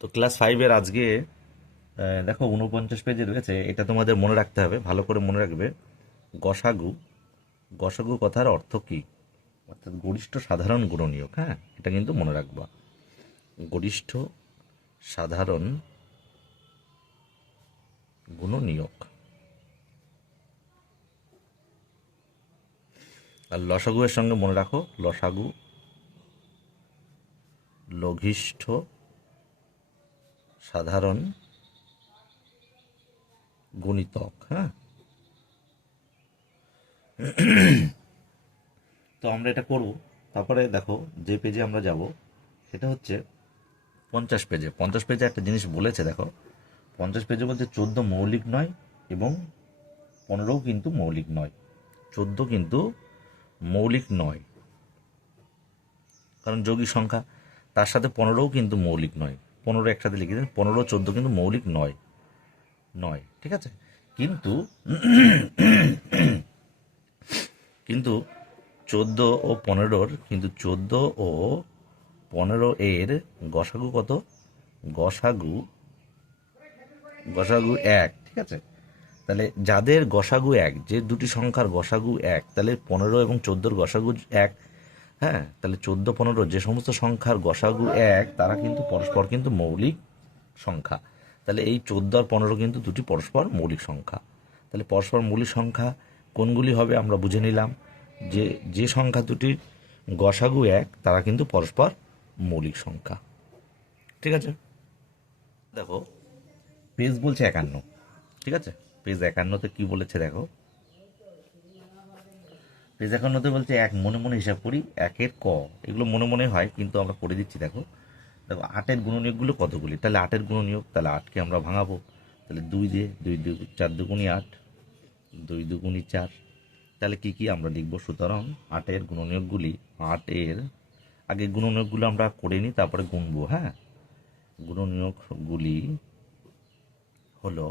তো ক্লাস ফাইভের আজকে দেখো 49 পেজে রয়েছে, এটা তোমাদের মনে রাখতে হবে, ভালো করে মনে রাখবে। গসাগু, গসাগু কথার অর্থ কি? অর্থাৎ গরিষ্ঠ সাধারণ গুণনীয়ক। হ্যাঁ, এটা কিন্তু মনে রাখবা। গরিষ্ঠ সাধারণ গুণনীয়ক। আর লসাগু এর সঙ্গে মনে রাখো, লসাগু লঘিষ্ঠ সাধারণ গুণিতক। হ্যাঁ, তো আমরা এটা করব। তারপরে দেখো, যে পেজে আমরা যাব সেটা হচ্ছে 50 পেজে। 50 পেজে একটা জিনিস বলেছে, দেখো 50 পেজে বলছে 14 মৌলিক নয় এবং 15ও কিন্তু মৌলিক নয়। 14 কিন্তু মৌলিক নয়, কারণ যৌগিক সংখ্যা। তার সাথে 15ও কিন্তু মৌলিক নয়। 15 একসাথে লিখে দিন, 15 14 কিন্তু মৌলিক নয়। নয়, ঠিক আছে। কিন্তু কিন্তু 14 ও 15-র, কিন্তু 14 ও 15 এর গসাগু কত? গসাগু, গসাগু 1, ঠিক আছে। তাহলে যাদের গসাগু 1, যে দুটি সংখ্যার গসাগু 1, তাহলে 15 এবং 14-র গসাগু 1। হ্যাঁ, তাহলে 14 15 যে সমস্ত সংখ্যার গসাগু 1, তারা কিন্তু পরস্পর কিন্তু মৌলিক সংখ্যা। তাহলে এই 14 আর 15 কিন্তু দুটি পরস্পর মৌলিক সংখ্যা। তাহলে পরস্পর মৌলিক সংখ্যা কোনগুলি হবে আমরা বুঝে নিলাম। যে যে সংখ্যা দুটির গসাগু 1, তারা কিন্তু পরস্পর মৌলিক সংখ্যা। ঠিক আছে। দেখো, পেজ বলছে 51, ঠিক আছে। পেজ 51-তে কি বলেছে দেখো। পেজ 51-তে বলছে এক, মনে মনে হিসাব করি, একের ক। এগুলো মনে মনে হয়, কিন্তু আমরা করে দিচ্ছি। দেখো দেখো 8-এর গুণনীয়কগুলো কতগুলি? তাহলে 8-এর গুণনীয়ক, তাহলে 8কে আমরা ভাঙাবো। তাহলে 2 দিয়ে 2 4 দুগুণি 8, 2 দুগুণি 4। তাহলে কি কি আমরা লিখবো? সুতরাং 8-এর গুণনীয়কগুলি, 8-এর আগে গুণনীয়কগুলো আমরা করে নিই, তারপরে গুনবো। হ্যাঁ, গুণনীয়কগুলি হলো,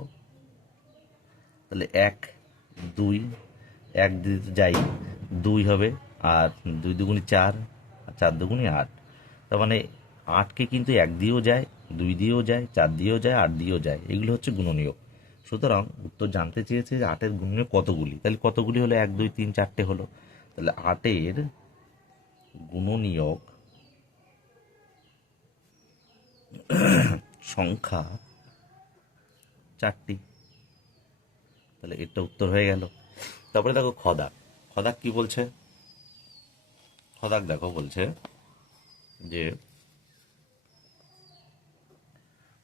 তাহলে 1 2, 1 দিতে যাই 2 হবে, আর 2 দুগুণি 4, আর 4 দুগুণি 8। তার মানে 8কে কিন্তু 1 দিয়েও যায়, 2 দিয়েও যায়, 4 দিয়েও যায়, 8 দিয়েও যায়। এগুলো হচ্ছে গুণনীয়ক। সুতরাং উত্তর জানতে চেয়েছে যে 8-এর গুণনীয়ক কতগুলি। তাহলে কতগুলি হলো? 1 2 3 4টে হলো। তাহলে 8-এর গুণনীয়ক সংখ্যা 4টি। তাহলে এটা উত্তর হয়ে গেল। তারপরে দেখো খদাক। খদাক কি বলছে? খদাক দেখো বলছে যে,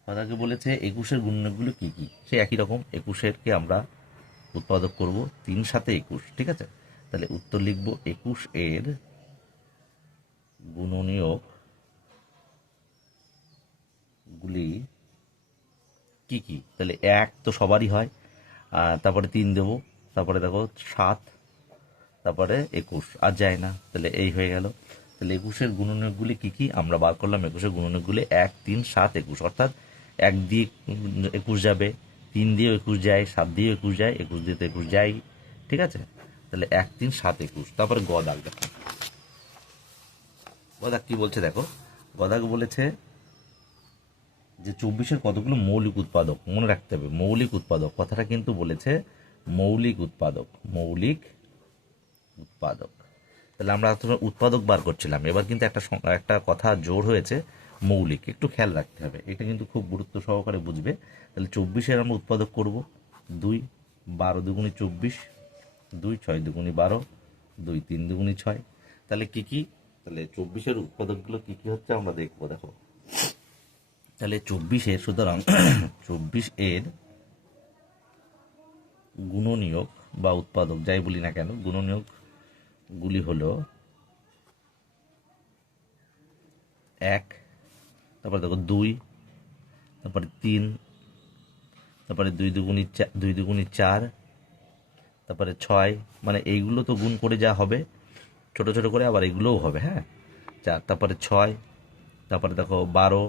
খদাকে বলেছে 21-এর গুণনীয়কগুলো কি কি। সে একই রকম, 21-এরকে আমরা উৎপাদক করব 3 সাথে 21, ঠিক আছে। তাহলে উত্তর লিখব 21-এর গুণনীয়ক গুলি কি কি। তাহলে 1 তো সবারই হয়, তারপরে 3 দেবো, তারপরে দেখো 7, তারপরে 21, আর যায় না। তাহলে এই হয়ে গেল। তাহলে 21-এর গুণনীয়কগুলি কি কি আমরা বার করলাম। 21-এর গুণনীয়কগুলি 1 3 7 21, অর্থাৎ 1 দিয়ে 21 যাবে, 3 দিয়ে 21 যায়, 7 দিয়ে 21 যায়, 21 দিয়ে তো 21 যায়, ঠিক আছে। তাহলে 1 3 7 21। তারপরে গদাক দেখো। গদাক কি বলছে দেখো। গদাক বলেছে যে 24-এর কতগুলো মৌলিক উৎপাদক। মনে রাখতে হবে, মৌলিক উৎপাদক কথাটা কিন্তু বলেছে, মৌলিক উৎপাদক, মৌলিক উৎপাদক। তাহলে আমরা আসলে উৎপাদক বার করছিলাম, এবার কিন্তু একটা কথা জোর হয়েছে, মৌলিক। একটু খেয়াল রাখতে হবে, এটা কিন্তু খুব গুরুত্ব সহকারে বুঝবে। তাহলে 24-এর আমরা উৎপাদক করব 2, 12 দুগুণি 24, 2 6 দুগুণি 12, 2 3 দুগুণি 6। তাহলে কি কি, তাহলে 24-এর উৎপাদকগুলো কি কি হচ্ছে আমরা দেখবো। দেখো, তাহলে 24-এর, সুতরাং 24-এর গুণনীয়ক বা উৎপাদক যাই বলি না কেন, গুণনীয়কগুলি হলো 1, তারপরে দেখো 2, তারপরে 3, তারপরে 2 দুগুণি 4, তারপরে 6। মানে এইগুলো তো গুণ করে যা হবে, ছোট ছোট করে আবার এগুলোও হবে। হ্যাঁ, 4, তারপরে 6, তারপরে দেখো 12,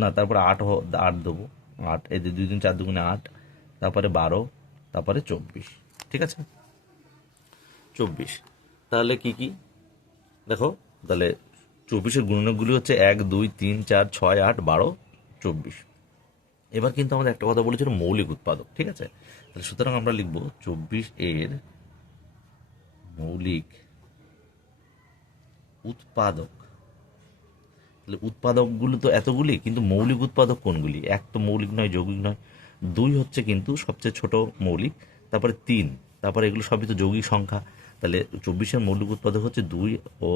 না তারপরে 8 8 দেবো, 8, এই 2 3 4 দুগুণে 8, তারপরে 12, তারপরে 24, ঠিক আছে। 24, তাহলে কি কি দেখো, তাহলে 24-এর গুণনীয়কগুলি হচ্ছে 1, 2, 3, 4, 6, 8, 12, 24। এবার কিন্তু আমাদের একটা কথা বলেছিল মৌলিক উৎপাদক, ঠিক আছে। তাহলে সুতরাং আমরা লিখব 24-এর মৌলিক উৎপাদক। তাহলে উৎপাদকগুলো তো এতগুলি, কিন্তু মৌলিক উৎপাদক কোনগুলি? 1 তো মৌলিক নয়, যৌগিক নয়। 2 হচ্ছে কিন্তু সবচেয়ে ছোট মৌলিক, তারপরে 3, তারপরে এগুলো সবই তো যৌগিক সংখ্যা। তাহলে 24-এর মৌলিক উৎপাদক হচ্ছে 2 ও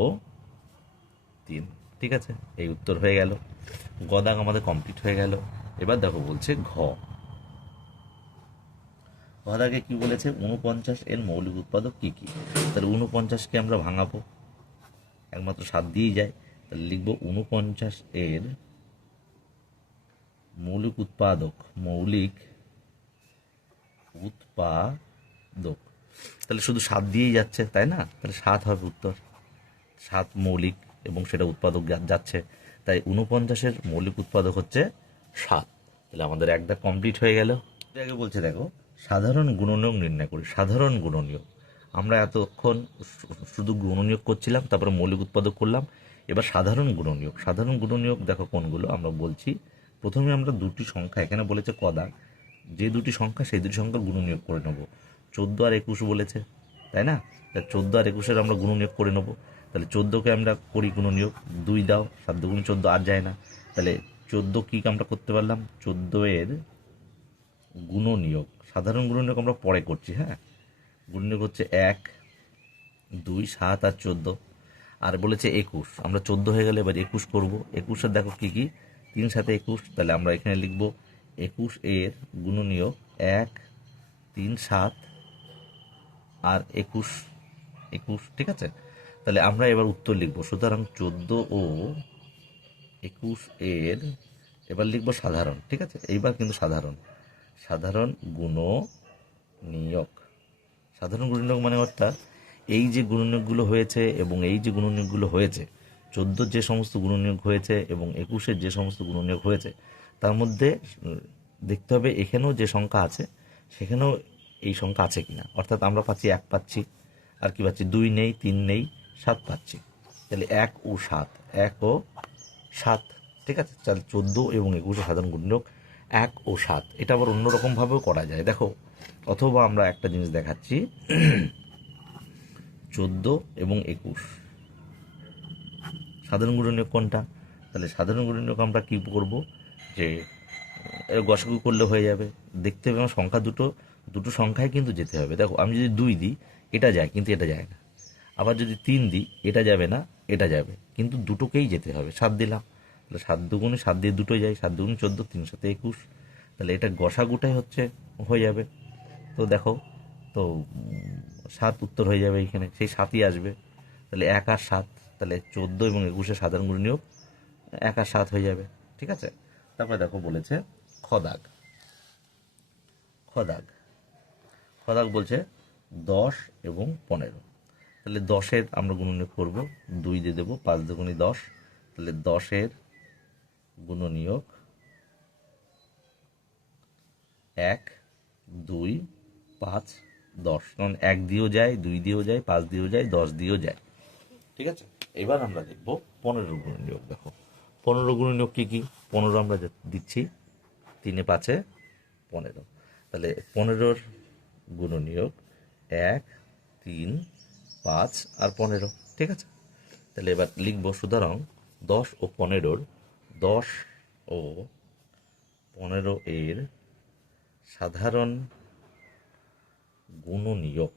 3, ঠিক আছে। এই উত্তর হয়ে গেল। গদাগ আমাদের কমপ্লিট হয়ে গেল। এবার দেখো বলছে গদাগে কি বলেছে? 49 এর মৌলিক উৎপাদক কি কি। তাহলে 49কে আমরা ভাঙাবো, একমাত্র 7 দিয়েই যায়। তাহলে লিখবো 49 এর মৌলিক উৎপাদক। তাহলে শুধু 7 দিয়েই যাচ্ছে, তাই না? তাহলে 7 হবে উত্তর। 7 মৌলিক এবং সেটা উৎপাদক যাচ্ছে, তাই 49-এর মৌলিক উৎপাদক হচ্ছে 7। তাহলে আমাদের একটা কমপ্লিট হয়ে গেল। আগে বলছে দেখো, সাধারণ গুণনীয়ক নির্ণয় করি। সাধারণ গুণনীয়ক, আমরা এতক্ষণ শুধু গুণনীয়ক করছিলাম, তারপরে মৌলিক উৎপাদক করলাম। এবার সাধারণ গুণনীয়ক। সাধারণ গুণনীয়ক দেখো কোনগুলো আমরা বলছি। প্রথমে আমরা দুটি সংখ্যা, এখানে বলেছে কদাগ, যে দুটি সংখ্যা সেই দুটি সংখ্যার গুণনীয়ক করে নেব। 14 আর 21 বলেছে, তাই না? তা 14 আর 21-এর আমরা গুণনীয়ক করে নেব। তাহলে 14কে আমরা করি গুণনীয়ক, 2 দাও, 7 2 14, আর যায় না। তাহলে 14 কি আমরা করতে পারলাম? 14-এর গুণনীয়ক। সাধারণ গুণনীয়ক আমরা পরে করছি, হ্যাঁ। গুণনীয়ক হচ্ছে 1, 2, 7 আর 14। আর বলেছে 21, আমরা 14 হয়ে গেলে এবার 21 করব। 21-এর দেখো কি কি, 3 7 21। তাহলে আমরা এখানে লিখব 21 এর গুণনীয়ক 1, 3, 7 আর 21, ঠিক আছে। তাহলে আমরা এবার উত্তর লিখব। সুতরাং 14 ও 21 এর এবার লিখব সাধারণ, ঠিক আছে। এইবার কিন্তু সাধারণ গুণনীয়ক। সাধারণ গুণনীয়ক মানে অর্থাৎ এই যে গুণনীয়কগুলো হয়েছে এবং এই যে গুণনীয়কগুলো হয়েছে, 14 যে সমস্ত গুণনীয়ক হয়েছে এবং 21-এর যে সমস্ত গুণনীয়ক হয়েছে, তার মধ্যে দেখতে হবে এখানেও যে সংখ্যা আছে সেখানেও এই সংখ্যা আছে কিনা। অর্থাৎ আমরা পাচ্ছি 1 পাচ্ছি, আর কি পাচ্ছি? 2 নেই, 3 নেই, 7 পাচ্ছি। তাহলে 1 ও 7, 1 ও 7, ঠিক আছে। তাহলে 14 এবং 21-এর সাধারণ গুণনীয়ক 1 ও 7। এটা আবার অন্যরকমভাবেও করা যায়, দেখো। অথবা আমরা একটা জিনিস দেখাচ্ছি, 14 এবং 21 সাধারণ গুণনীয়ক কোনটা? তাহলে সাধারণ গুণনীয়ক আমরা কি করব, যে গসাগু করলে হয়ে যাবে। দেখতে হবে আমার সংখ্যা দুটো সংখ্যায় কিন্তু যেতে হবে। দেখো আমি যদি 2 দিই, এটা যায়, কিন্তু এটা যায় না। আবার যদি 3 দিই, এটা যাবে না, এটা যাবে, কিন্তু দুটোকেই যেতে হবে। 7 দিলাম, তাহলে 7 2 7 দিয়ে দুটোই যায়, 7 2 14, 3 7 21। তাহলে এটা গসাগুটাই হচ্ছে হয়ে যাবে। তো দেখো, তো 7 উত্তর হয়ে যাবে, এইখানে সেই 7ই আসবে। তাহলে 1 আর 7, তাহলে 14 এবং 21-এর সাধারণ গুণনীয়ক 1 আর 7 হয়ে যাবে, ঠিক আছে। তারপরে দেখো বলেছে খদাগ। খদাগ বলছে 10 এবং 15। তাহলে 10-এর আমরা গুণনীয়ক করব, 2 দিয়ে দেবো, 5 2 10। তাহলে 10-এর গুণনীয়ক 1, 2, 5, 10। কারণ 1 দিয়েও যায়, 2 দিয়েও যায়, 5 দিয়েও যায়, 10 দিয়েও যায়, ঠিক আছে। এবার আমরা দেখব 15 গুণনীয়ক। দেখো 15 গুণনীয়ক কি কি? 15 আমরা দিচ্ছি, 3 5 15। তাহলে 15-র গুণনীয়ক 1, 3, 5 আর 15, ঠিক আছে। তাহলে এবার লিখব, সুতরাং 10 ও 15-র 10 ও 15 এর সাধারণ গুণনীয়ক।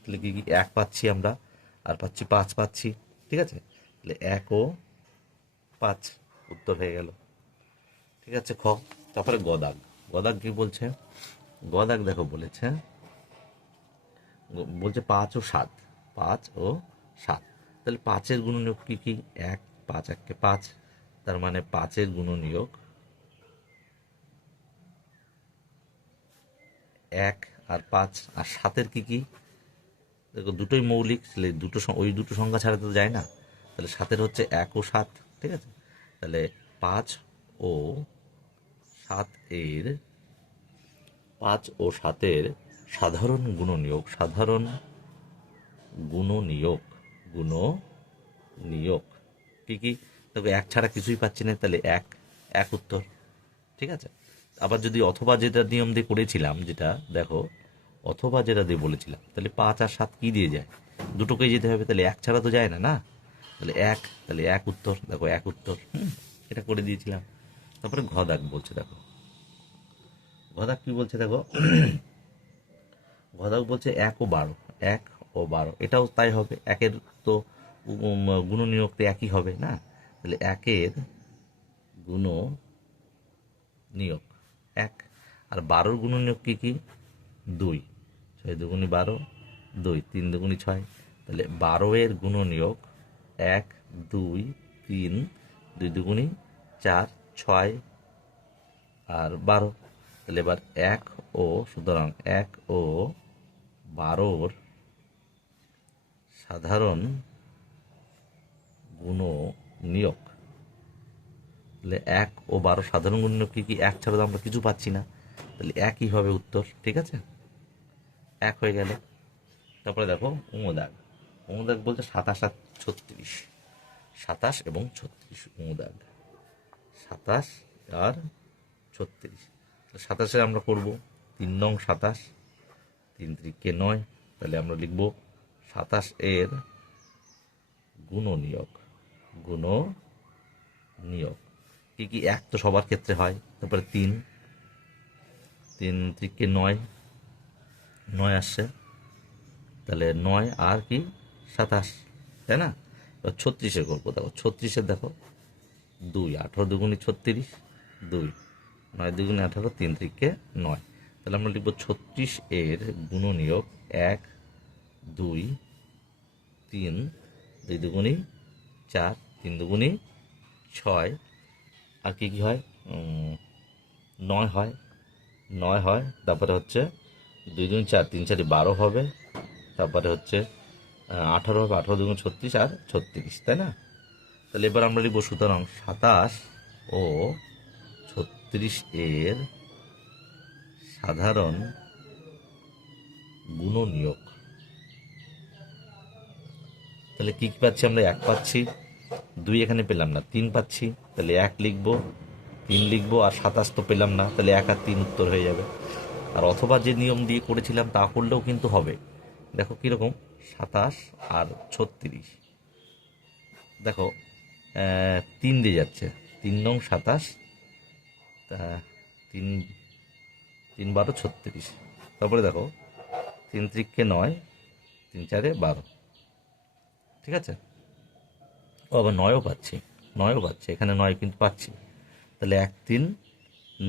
তাহলে কি কি? 1 পাচ্ছি আমরা, আর পাচ্ছি 5 পাচ্ছি, ঠিক আছে। তাহলে 1 ও 5 উত্তর হয়ে গেল, ঠিক আছে। তারপরে গদাগ কি বলছে? গদাগ দেখো বলেছে 5 ও 7। 5 ও 7, তাহলে 5-এর গুণনীয়ক কি কি? 1 5 1 5, তার মানে 5-এর গুণনীয়ক 1 আর 5। আর 7-এর কি কি? দেখো দুটোই মৌলিক, তাহলে ওই দুটো সংখ্যা ছাড়া তো যায় না। তাহলে 7-এর হচ্ছে 1 ও 7, ঠিক আছে। তাহলে 5 ও 7-এর সাধারণ গুণনীয়ক গুণনীয়ক। কি কি? দেখো এক ছাড়া কিছুই পাচ্ছি না, তাহলে এক, এক উত্তর। ঠিক আছে। আবার যদি অথবা যেটা নিয়ম দিয়ে করেছিলাম, যেটা দেখো অথবা যেটা দিয়ে বলেছিলাম, তাহলে 5 আর 7 কি দিয়ে যায়? দুটোকেই যেতে হবে, তাহলে এক ছাড়া তো যায় না, না? তাহলে এক, তাহলে এক উত্তর। দেখো এক উত্তর, এটা করে দিয়েছিলাম। তারপরে ঘ দাগ বলছে, দেখো ঘ দাগ কি বলছে দেখো। ঘ দাগ বলছে 1 ও 12, 1 ও 12, এটাও তাই হবে। একের তো গুণনীয়ক তো একই হবে না? তাহলে একের গুণনীয়ক 1, আর 12-র গুণনীয়ক কি কি? 2, 6 দুগুণী 12, 2, 3 দুগুণী 6, তাহলে 12-এর গুণনীয়ক 1, 2, 3, 2 দুগুণী 4, 6 আর 12। তাহলে এবার 1 ও, সুতরাং 1 ও 12-র সাধারণ গুণনীয়ক। তাহলে 1 ও 12 সাধারণ গুণনীয়ক কি কি? 1 ছাড়া তো আমরা কিছু পাচ্ছি না, তাহলে একই হবে উত্তর। ঠিক আছে, এক হয়ে গেল। তারপরে দেখো দাগ। দাগ বলছে 27 আর 36, 27 এবং 36 দাগ, 27 আর 36। 27-এ আমরা করব 3 নং 27, 3 3 9, তাহলে আমরা লিখব 27 এর গুণনীয়ক। গুণনীয়ক কি কি? এক তো সবার ক্ষেত্রে হয়, তারপরে 3, 3 3 9, 9 আসছে, তাহলে 9 আর কি 27, তাই না? এবার 36-এ করবো। দেখো 36-এ দেখো 2, 18 দুগুণী 36, 2, 9 দুগুণী 18, 3 3 9, তাহলে আমরা লিখবো 36 এর গুণনীয়ক 1, 2, 3, 2 দুগুণী 4, 3 দুগুণী 6, আর কি কি হয়? 9 হয়, 9 হয়, তারপরে হচ্ছে 2 2 4, 3 4 12 হবে, তারপরে হচ্ছে 18 হবে, 18 দুগুণ 36 আর 36, তাই না? তাহলে এবার আমরা লিখব, সুতরাং 27 ও 36 এর সাধারণ গুণনীয়ক। তাহলে কি কি পাচ্ছি আমরা? 1 পাচ্ছি, 2 এখানে পেলাম না, 3 পাচ্ছি, তাহলে 1 লিখবো, 3 লিখবো, আর 27 তো পেলাম না, তাহলে 1 আর 3 উত্তর হয়ে যাবে। আর অথবা যে নিয়ম দিয়ে করেছিলাম তা করলেও কিন্তু হবে। দেখো কীরকম, 27 আর 36, দেখো 3 দিয়ে যাচ্ছে, 3 নং 27, 3 3 12 36, তারপরে দেখো 3 3 9, 3 4 12, ঠিক আছে? ও আবার 9ও পাচ্ছি, 9ও পাচ্ছি, এখানে 9 কিন্তু পাচ্ছি, তাহলে 1 3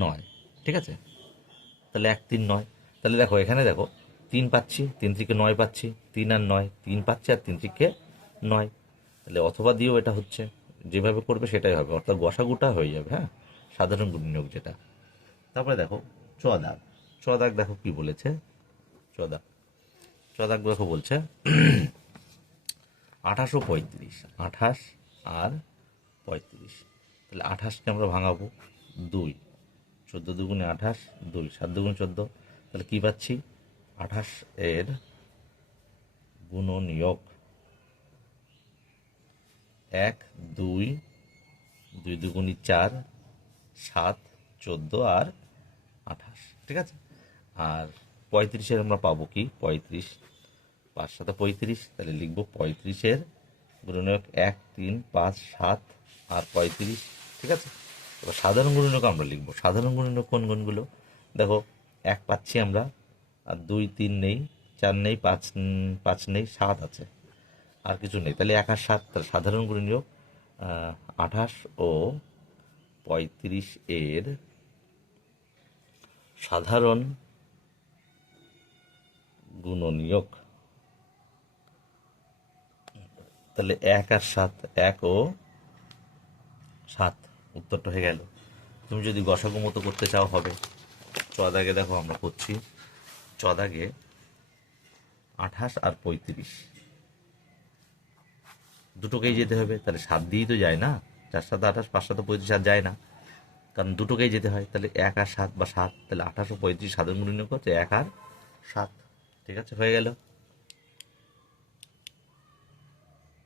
9, ঠিক আছে? তাহলে 1 3 9, তাহলে দেখো এখানে দেখো 3 পাচ্ছি, 3 থেকে 9 পাচ্ছি, 3 আর 9, 3 পাচ্ছি আর 3 থেকে 9, তাহলে অথবা দিয়েও এটা হচ্ছে। যেভাবে করবে সেটাই হবে, অর্থাৎ গসাগুটা হয়ে যাবে। হ্যাঁ, সাধারণ গুণনীয়ক যেটা। তারপরে দেখো চ দাগ। চ দাগ দেখো কি বলেছে। চ দাগ, চ দাগ দেখো বলছে 28 ও 35, 28 আর 35, তাহলে 28কে আমরা ভাঙাবো 2, 14 দুগুণে 28, 2, 7 দুগুণে 14, তাহলে কি পাচ্ছি? 28 এর গুণনীয়ক 1, 2, 2 দুগুণী 4, 7, 14 আর 28, ঠিক আছে? আর 35-এর আমরা পাবো কি? 35, 5 7 35, তাহলে লিখবো 35-এর গুণনীয়ক 1, 3, 5, 7 আর 35, ঠিক আছে? এবার সাধারণ গুণনীয়ক আমরা লিখবো। সাধারণ গুণনীয়ক কোন গুণগুলো? দেখো 1 পাচ্ছি আমরা, আর 2 3 নেই, 4 নেই, 5 নেই, 7 আছে, আর কিছু নেই, তাহলে 1 আর 7, তাহলে সাধারণ গুণনীয়ক 28 ও 35 এর সাধারণ গুণনীয়ক। তাহলে 1 আর 7, 1 ও 7, উত্তরটা হয়ে গেল। তুমি যদি গসাগু মতো করতে চাও হবে। চ দাগে দেখো আমরা করছি, চ দাগে 28 আর 35 দুটোকেই যেতে হবে, তাহলে 7 দিয়েই তো যায় না, 4 7 28, 5 7 35 আর যায় না, কারণ দুটোকেই যেতে হয়। তাহলে 1 আর 7 বা 7, তাহলে 28 ও 35 সাধারণ গুণনীয়ক হচ্ছে 1 আর 7, ঠিক আছে? হয়ে গেল।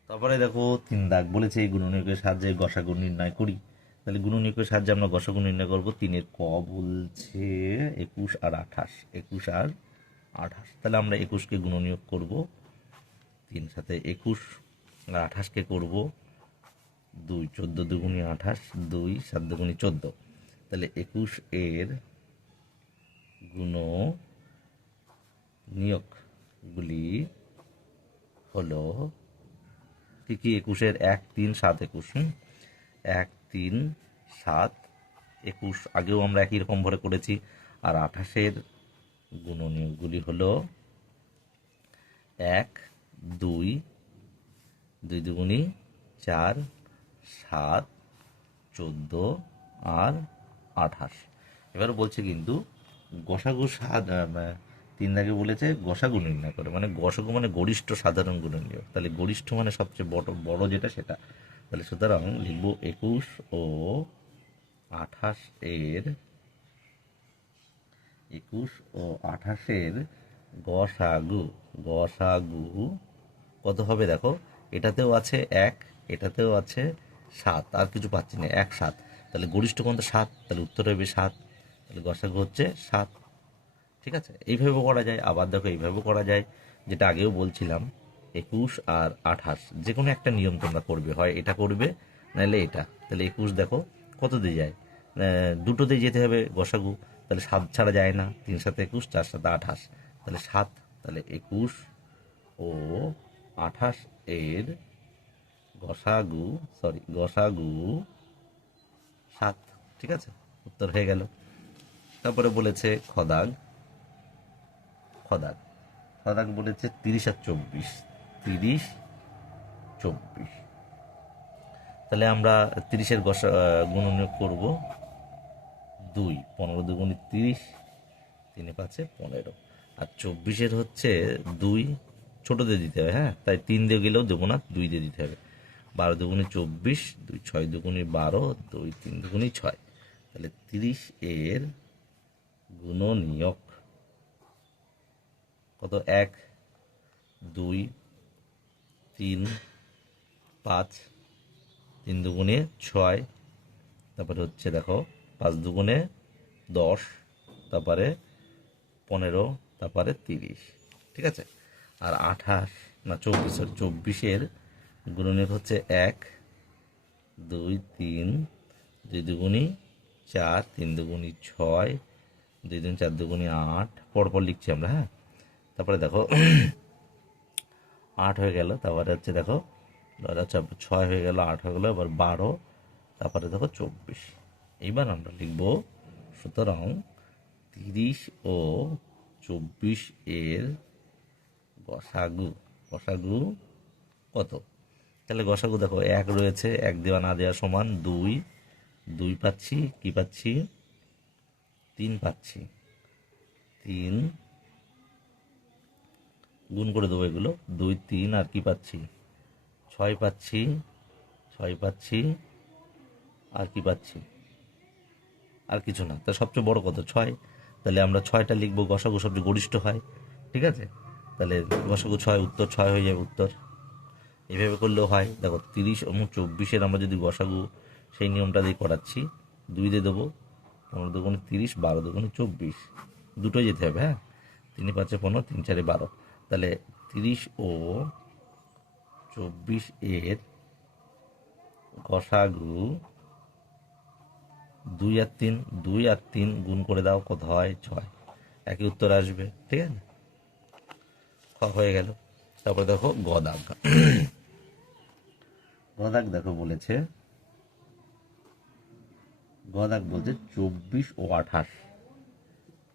তারপরে দেখো 3 দাগ বলেছে এই গুণনীয়কের সাহায্যে গসাগু নির্ণয় করি। তাহলে গুণনীয়কের সাহায্যে আমরা গসাগু নির্ণয় করবো। 3-এর ক বলছে 21 আর 28, 21 আর 28। তাহলে আমরা 21কে গুণনীয়ক করব, 3 সাথে 21 আর 28কে করব 2, 14 দুগুণে 28, 2 7 দুগুণে 14। তাহলে 21 এর গুণনীয়কগুলি হলো কি কি? 21-এর 1, 3, 7, 21। 1, 3, 7, 21 আগেও আমরা একই রকম ভরে করেছি। আর 28-এর গুণনীয়কগুলি হলো 1, 2, 2 দুগুণি 4, 7, 14 আর 28। এবার বলছে কিন্তু গসাগু 3 দাগে বলেছে গসাগু নির্ণয় করে, মানে গসাগু মানে গরিষ্ঠ সাধারণ গুণনীয়ক। তাহলে গরিষ্ঠ মানে সবচেয়ে বড় বড় যেটা সেটা। তাহলে সুতরাং লিখব 21 ও 28 এর 21 ও 28-এর গসাগু কত হবে? দেখো এটাতেও আছে 1, এটাতেও আছে 7, আর কিছু পাচ্ছি না, 1, 7। তাহলে গরিষ্ঠ কোনটা? 7। তাহলে উত্তর হবে 7। তাহলে গসাগু হচ্ছে 7। ঠিক আছে, এইভাবেও করা যায়। আবার দেখো এইভাবেও করা যায়, যেটা আগেও বলছিলাম 21 আর 28 যে কোনো একটা নিয়ম তোমরা করবে, হয় এটা করবে নাহলে এটা। তাহলে 21 দেখো কত দিয়ে যায়, দুটোতেই যেতে হবে গসাগু। তাহলে 7 ছাড়া যায় না, 3 সাথে 21, 4 সাথে 28, তাহলে 7। তাহলে 21 ও 28 এর গসাগু 7। ঠিক আছে, উত্তর হয়ে গেল। তারপরে বলেছে খদাগ বলেছে 30 আর 24, 30, 24। তাহলে আমরা 30-এর গুণনীয়ক করব 2, 15 দুগুণে 30, 3 5 15। আর 24-এর হচ্ছে 2 ছোটদের দিতে হবে, হ্যাঁ, তাই 3 দিয়ে গেলেও দেবো না, 2 দিয়ে দিতে হবে। 12 দুগুণে 24, 2 6 দুগুণে 12, 2 3 দুগুণে 6। তাহলে 30 এর গুণনীয়ক কত? 1, 2, 3, 5, 3 দুগুণে 6, তারপরে হচ্ছে দেখো 5 দুগুণে 10, তারপরে 15, তারপরে 30। ঠিক আছে, আর 24-এর গুণনীয়ক হচ্ছে 1, 2, 3, 2 দুগুণি 4, 3 দুগুণি 6, 2 দুগুণি 4 দুগুণি 8, পরপর লিখছি আমরা, হ্যাঁ। তারপরে দেখো 8 হয়ে গেল, তারপরে হচ্ছে দেখো 6 হয়ে গেল, 8 হয়ে গেল, এবার 12, তারপরে দেখো 24। এইবার আমরা লিখব, সুতরাং 30 ও 24 এর গসাগু কত? তাহলে গসাগু দেখো 1 রয়েছে, 1 দেওয়া না দেওয়া সমান 2, 2 পাচ্ছি, কি পাচ্ছি? 3 পাচ্ছি। 3 গুণ করে দেবো এগুলো, 2, 3 আর কি পাচ্ছি? 6 পাচ্ছি, 6 পাচ্ছি, আর কি পাচ্ছি? আর কিছু না। তা সবচেয়ে বড় কত? 6। তাহলে আমরা 6টা লিখবো, গসাগু সবচেয়ে গরিষ্ঠ হয়। ঠিক আছে, তাহলে গসাগু 6, উত্তর 6 হয়ে যাবে উত্তর। এইভাবে করলেও হয়। দেখো 30 এবং 24-এর আমরা যদি গসাগু সেই নিয়মটা দিয়ে করাচ্ছি, 2 দিয়ে দেবো, 15 দুগুণে 30, 12 দুগুণে 24, দুটোই যেতে হবে, হ্যাঁ। 3 5 15, 3 4 12। তাহলে 30 ও 24 এর গসাগু 2 আর 3, 2 আর 3 গুণ করে দাও, কত হয়? 6। একই উত্তর আসবে। ঠিক আছে, হয়ে গেল। তারপরে দেখো গদাগ দেখো বলেছে, গদাগ বলছে 24 ও 28,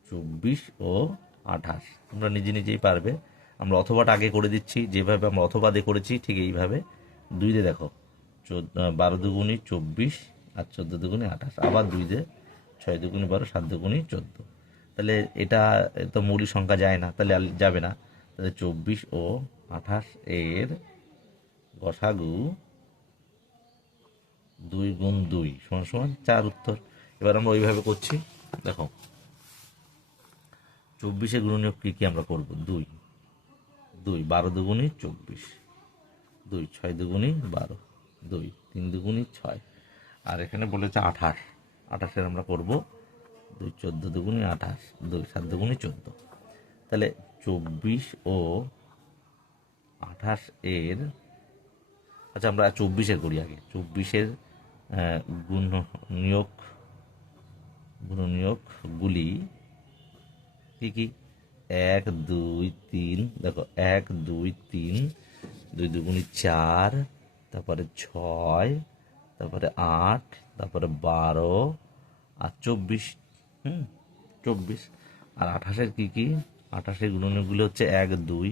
24 ও 28 তোমরা নিজে নিজেই পারবে। আমরা অথবাটা আগে করে দিচ্ছি, যেভাবে আমরা অথবা দিয়ে করেছি ঠিক এইভাবে 2 দিয়ে দেখো 12 দুগুণি 24 আর 14 দুগুণি 28, আবার 2 দিয়ে 6 দুগুণি 12, 7 দুগুণি 14। তাহলে এটা তো মৌলিক সংখ্যা যায় না, তাহলে আর যাবে না। তাহলে 24 ও 28 এর গসাগু 2 গুণ 2 সমান সমান 4, উত্তর। এবার আমরা ওইভাবে করছি। দেখো 24-এর গুণনীয়ক কি কি আমরা করব? 2, 2 12 দুগুণি 24, 2 6 দুগুণি 12, 2 3 দুগুণি 6, আর এখানে বলেছে 28, 28-এর আমরা করব 2 14 দুগুণি 28, 2 7 দুগুণি 14। তাহলে 24 ও 28 এর, আচ্ছা আমরা 24-এর করি আগে। 24-এর গুণনীয়ক গুণনীয়কগুলি কি কি? 1 2 3, দেখো 1 2 3, 2 দুগুণি 4, তারপরে 6, তারপরে 8, তারপরে 12 আর 24। 24। আর 28-এর কি কি? 28-এর গুণনীয়কগুলো হচ্ছে 1 2,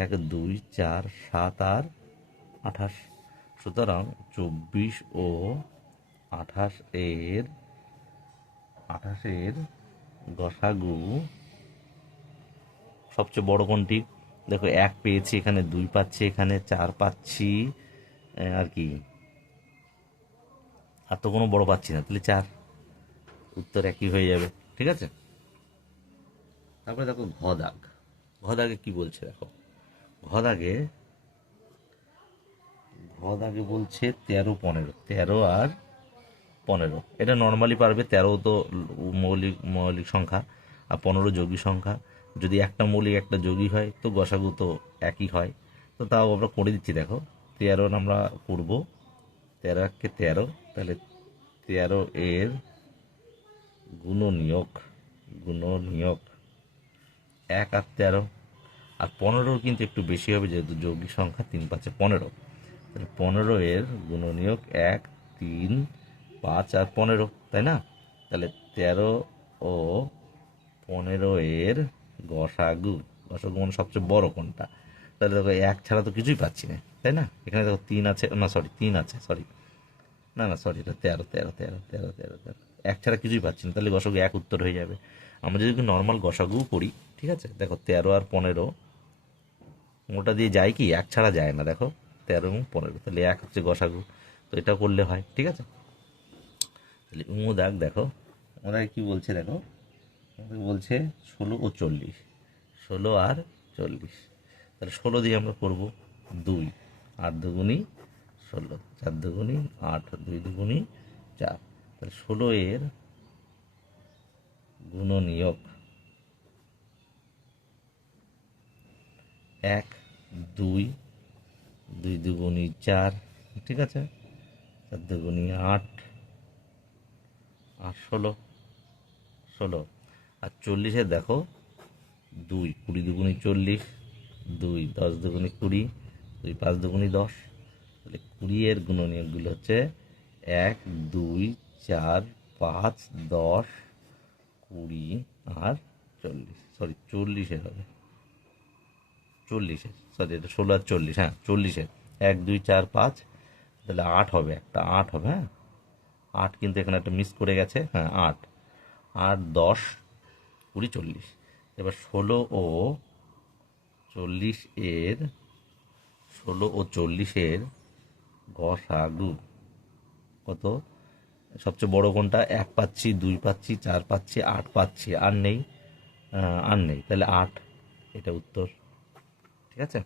1 2 4 7 আর 28। সুতরাং 24 ও 28 এর গসাগু সবচেয়ে বড় কোনটি? দেখো 1 পেয়েছি, এখানে 2 পাচ্ছি, এখানে 4 পাচ্ছি, আর কি, আর তো কোনো বড় পাচ্ছি না, তাহলে 4। উত্তর একই হয়ে যাবে। ঠিক আছে। তারপরে দেখো ঘ দাগ। ঘ দাগে কি বলছে দেখো। ঘ দাগে বলছে 13 15, 13 আর 15। এটা নর্মালি পারবে, 13 তো মৌলিক সংখ্যা আর 15 যৌগিক সংখ্যা। যদি একটা মৌলিক একটা যৌগিক হয় তো গসাগু তো একই হয়। তো তাও আমরা করে দিচ্ছি দেখো। 13 আমরা করবো, 13 কে 13, তাহলে 13 এর গুণনীয়ক 1 আর 13, আর 15 কিন্তু একটু বেশি হবে যেহেতু যৌগিক সংখ্যা, 3 5 15। তাহলে 15 এর গুণনীয়ক 1 3 5 আর 15, তাই না? তাহলে 13 ও 15 এর গসাগু মানে সবচেয়ে বড় কোনটা? তাহলে দেখো 1 ছাড়া তো কিছুই পাচ্ছি না, তাই না? এখানে দেখো 3 আছে, না সরি 3 আছে, সরি না না সরি, এটা 13 13 13 13 13 13, 1 ছাড়া কিছুই পাচ্ছি না, তাহলে গসাগু 1 উত্তর হয়ে যাবে। আমরা যদি নর্মাল গসাগু করি, ঠিক আছে, দেখো 13 আর 15 ওটা দিয়ে যায় কি? 1 ছাড়া যায় না, দেখো 13 এবং 15, তাহলে 1 হচ্ছে গসাগু। তো এটা করলে হয়। ঠিক আছে। তাহলে দাগ দেখো, ওরা কি বলছে দেখো, আমাদের বলছে 16 ও 40, 16 আর 40। তাহলে 16 দিয়ে আমরা করব 2, 8 দুগুণি 16, 4 দুগুণি 8, 2 দুগুণি 4। তাহলে 16 এর গুণনীয়ক 1 2, 2 দুগুণি 4, ঠিক আছে, 4 দুগুণি 8 আর 16। আর 40-এ দেখো 2 20 দুগুণি 40, 2 10 দুগুণি 20, 2 5 দুগুণি 10। তাহলে 20 এর গুণনীয়কগুলো হচ্ছে 1 2 4 5 10 20 আর 40, সরি 40-এর হবে, 40-এর, সরি এটা 16 আর 40, হ্যাঁ 40-এর 1 2 4 5, তাহলে 8 হবে, একটা 8 হবে, হ্যাঁ 8 কিন্তু এখানে একটা মিস করে গেছে, হ্যাঁ 8 8 10 20 40। এবার 16 ও 40 এর গসাগু কত? সবচেয়ে বড় কোনটা? 1 পাচ্ছি, 2 পাচ্ছি, 4 পাচ্ছি, 8 পাচ্ছি, আর নেই, তাহলে 8, এটা উত্তর। ঠিক আছে।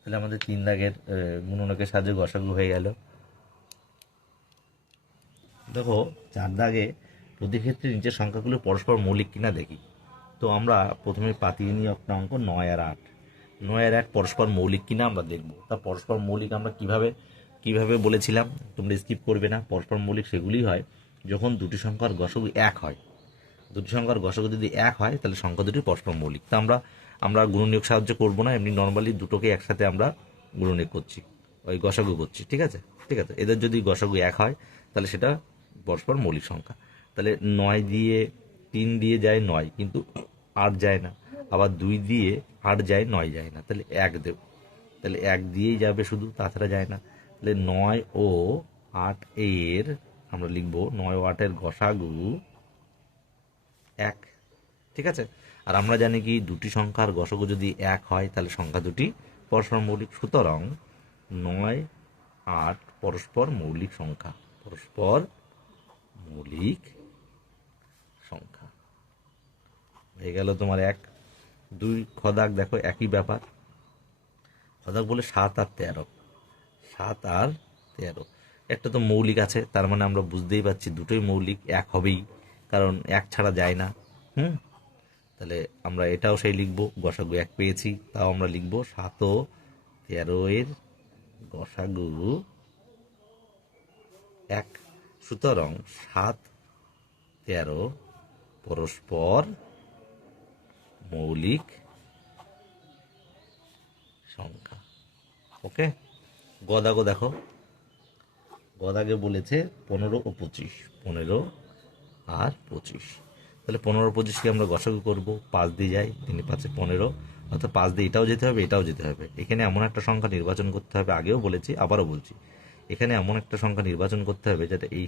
তাহলে আমাদের 3 দাগের গুণনকের সাহায্যে গসাগু হয়ে গেল। দেখো 4 দাগে প্রতি ক্ষেত্রে নিচের সংখ্যাগুলো পরস্পর মৌলিক কিনা দেখি। তো আমরা প্রথমে পাতিয়ে নিই একটা অঙ্ক, 9 আর 8। 9 আর 8 পরস্পর মৌলিক কিনা আমরা দেখব। তা পরস্পর মৌলিক আমরা কিভাবে বলেছিলাম, তোমরা স্কিপ করবে না। পরস্পর মৌলিক সেগুলি হয় যখন দুটি সংখ্যার গসাগু 1 হয়। দুটি সংখ্যার গসাগু যদি 1 হয় তাহলে সংখ্যা দুটি পরস্পর মৌলিক। তা আমরা গুণনীয়ক সাহায্য করব না, এমনি নর্মালি দুটোকে একসাথে আমরা গুণনীয়ক করছি, ওই গসাগু করছি। ঠিক আছে। ঠিক আছে, এদের যদি গসাগু 1 হয় তাহলে সেটা পরস্পর মৌলিক সংখ্যা। তাহলে 9 দিয়ে 3 দিয়ে যায় 9, কিন্তু 8 যায় না। আবার 2 দিয়ে 8 যায়, 9 যায় না, তাহলে 1 দেব। তাহলে 1 দিয়েই যাবে শুধু, তাছাড়া যায় না। তাহলে 9 ও 8 এর আমরা লিখব 9 ও 8 এর গসাগু 1। ঠিক আছে। আর আমরা জানি কি দুটি সংখ্যার গসাগু যদি 1 হয় তাহলে সংখ্যা দুটি পরস্পর মৌলিক। সুতরাং 9 8 পরস্পর মৌলিক সংখ্যা, পরস্পর মৌলিক সংখ্যা হয়ে গেল তোমার 1 2। খদাক দেখো একই ব্যাপার, দাগ বলে 7 আর 13, 7 আর 13। একটা তো মৌলিক আছে, তার মানে আমরা বুঝতেই পারছি দুটোই মৌলিক, এক হবেই, কারণ এক ছাড়া যায় না। হুম, তাহলে আমরা এটাও সেই লিখবো, গসাগু 1 পেয়েছি, তাও আমরা লিখবো 7 ও 13 এর গসাগু 1। সুতরাং 7, 13 পরস্পর মৌলিক সংখ্যা। ওকে, গদাগো দেখো, গদাগে বলেছে 15 ও 25, 15 আর 25। তাহলে 15 25কে আমরা গসাগু করবো, 5 দিয়ে যাই, 3 5 15, অর্থাৎ 5 দিয়ে এটাও যেতে হবে এটাও যেতে হবে। এখানে এমন একটা সংখ্যা নির্বাচন করতে হবে, আগেও বলেছি আবারও বলছি, এখানে এমন একটা সংখ্যা নির্বাচন করতে হবে যাতে এই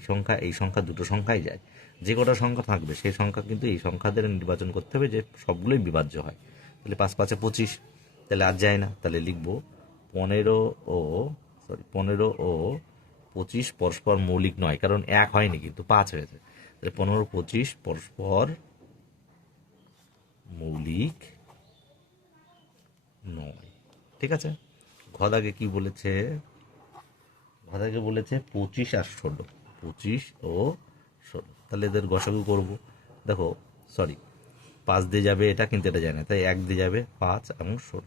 সংখ্যা দুটো সংখ্যাই যায়। যে কটা সংখ্যা থাকবে সেই সংখ্যা কিন্তু এই সংখ্যাদের নির্বাচন করতে হবে যে সবগুলোই বিভাজ্য হয়। তাহলে 5 5 25, তাহলে আর যায় না, তাহলে লিখবো 15 ও 25 পরস্পর মৌলিক নয়, কারণ 1 হয়নি কিন্তু 5 হয়েছে। তাহলে 15 25 পরস্পর মৌলিক নয়। ঠিক আছে, ঘদাগে কি বলেছে? ঘদাগে বলেছে 25 আর 16, 25 ও 16। তাহলে এদের গসাগু করবো। দেখো, সরি, 5 দিয়ে যাবে এটা, কিন্তু এটা যায় না, তাই 1 দিয়ে যাবে, 5 এবং 16,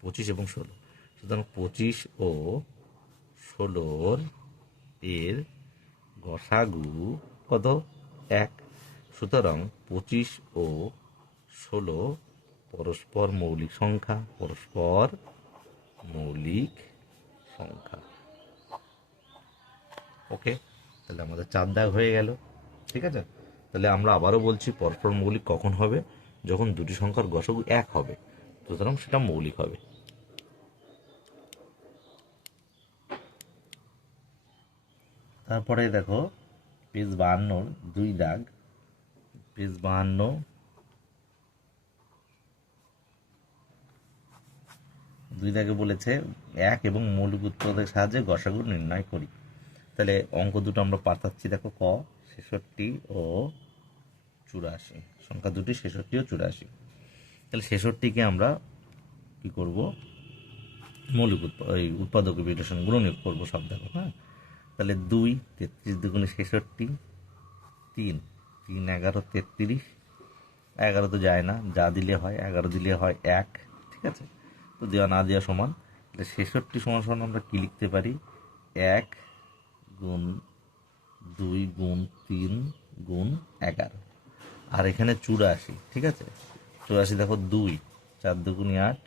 25 এবং 16। সুতরাং 25 ও 16 এর গসাগু কত? 1। সুতরাং 25 ও 16 পরস্পর মৌলিক সংখ্যা, পরস্পর মৌলিক সংখ্যা। ওকে, তাহলে আমাদের 4 দাগ হয়ে গেল। ঠিক আছে, তাহলে আমরা আবারও বলছি, পরস্পর মৌলিক কখন হবে? যখন দুটি সংখ্যার গসাগু 1 হবে, সুতরাং সেটা মৌলিক হবে। তারপরে দেখো পেজ 52 2 দাগ, পেজ 52 2 দাগে বলেছে 1 এবং মৌলিক উৎপাদকের সাহায্যে গসাগু নির্ণয় করি। তাহলে অঙ্ক দুটো আমরা পাঠাচ্ছি, দেখো ক 66 ও 84, সংখ্যা দুটি 66 ও 84। তাহলে 66কে আমরা কি করব? মৌলিক উৎপাদক বিলোশন গুণনীয়ক করবো সব, দেখো। হ্যাঁ, তাহলে 2 33 দুগুণে 66, 3 3 11 33, 11 তো যায় না, যা দিলে হয় 11 দিলে হয় 1। ঠিক আছে, তো দেওয়া না দেওয়া সমান। তাহলে 66 সমান সমান আমরা কি লিখতে পারি? 1 গুণ 2 গুণ 3 গুণ 11। আর এখানে 84। ঠিক আছে, 84 দেখো 2 4 দুগুণি 8,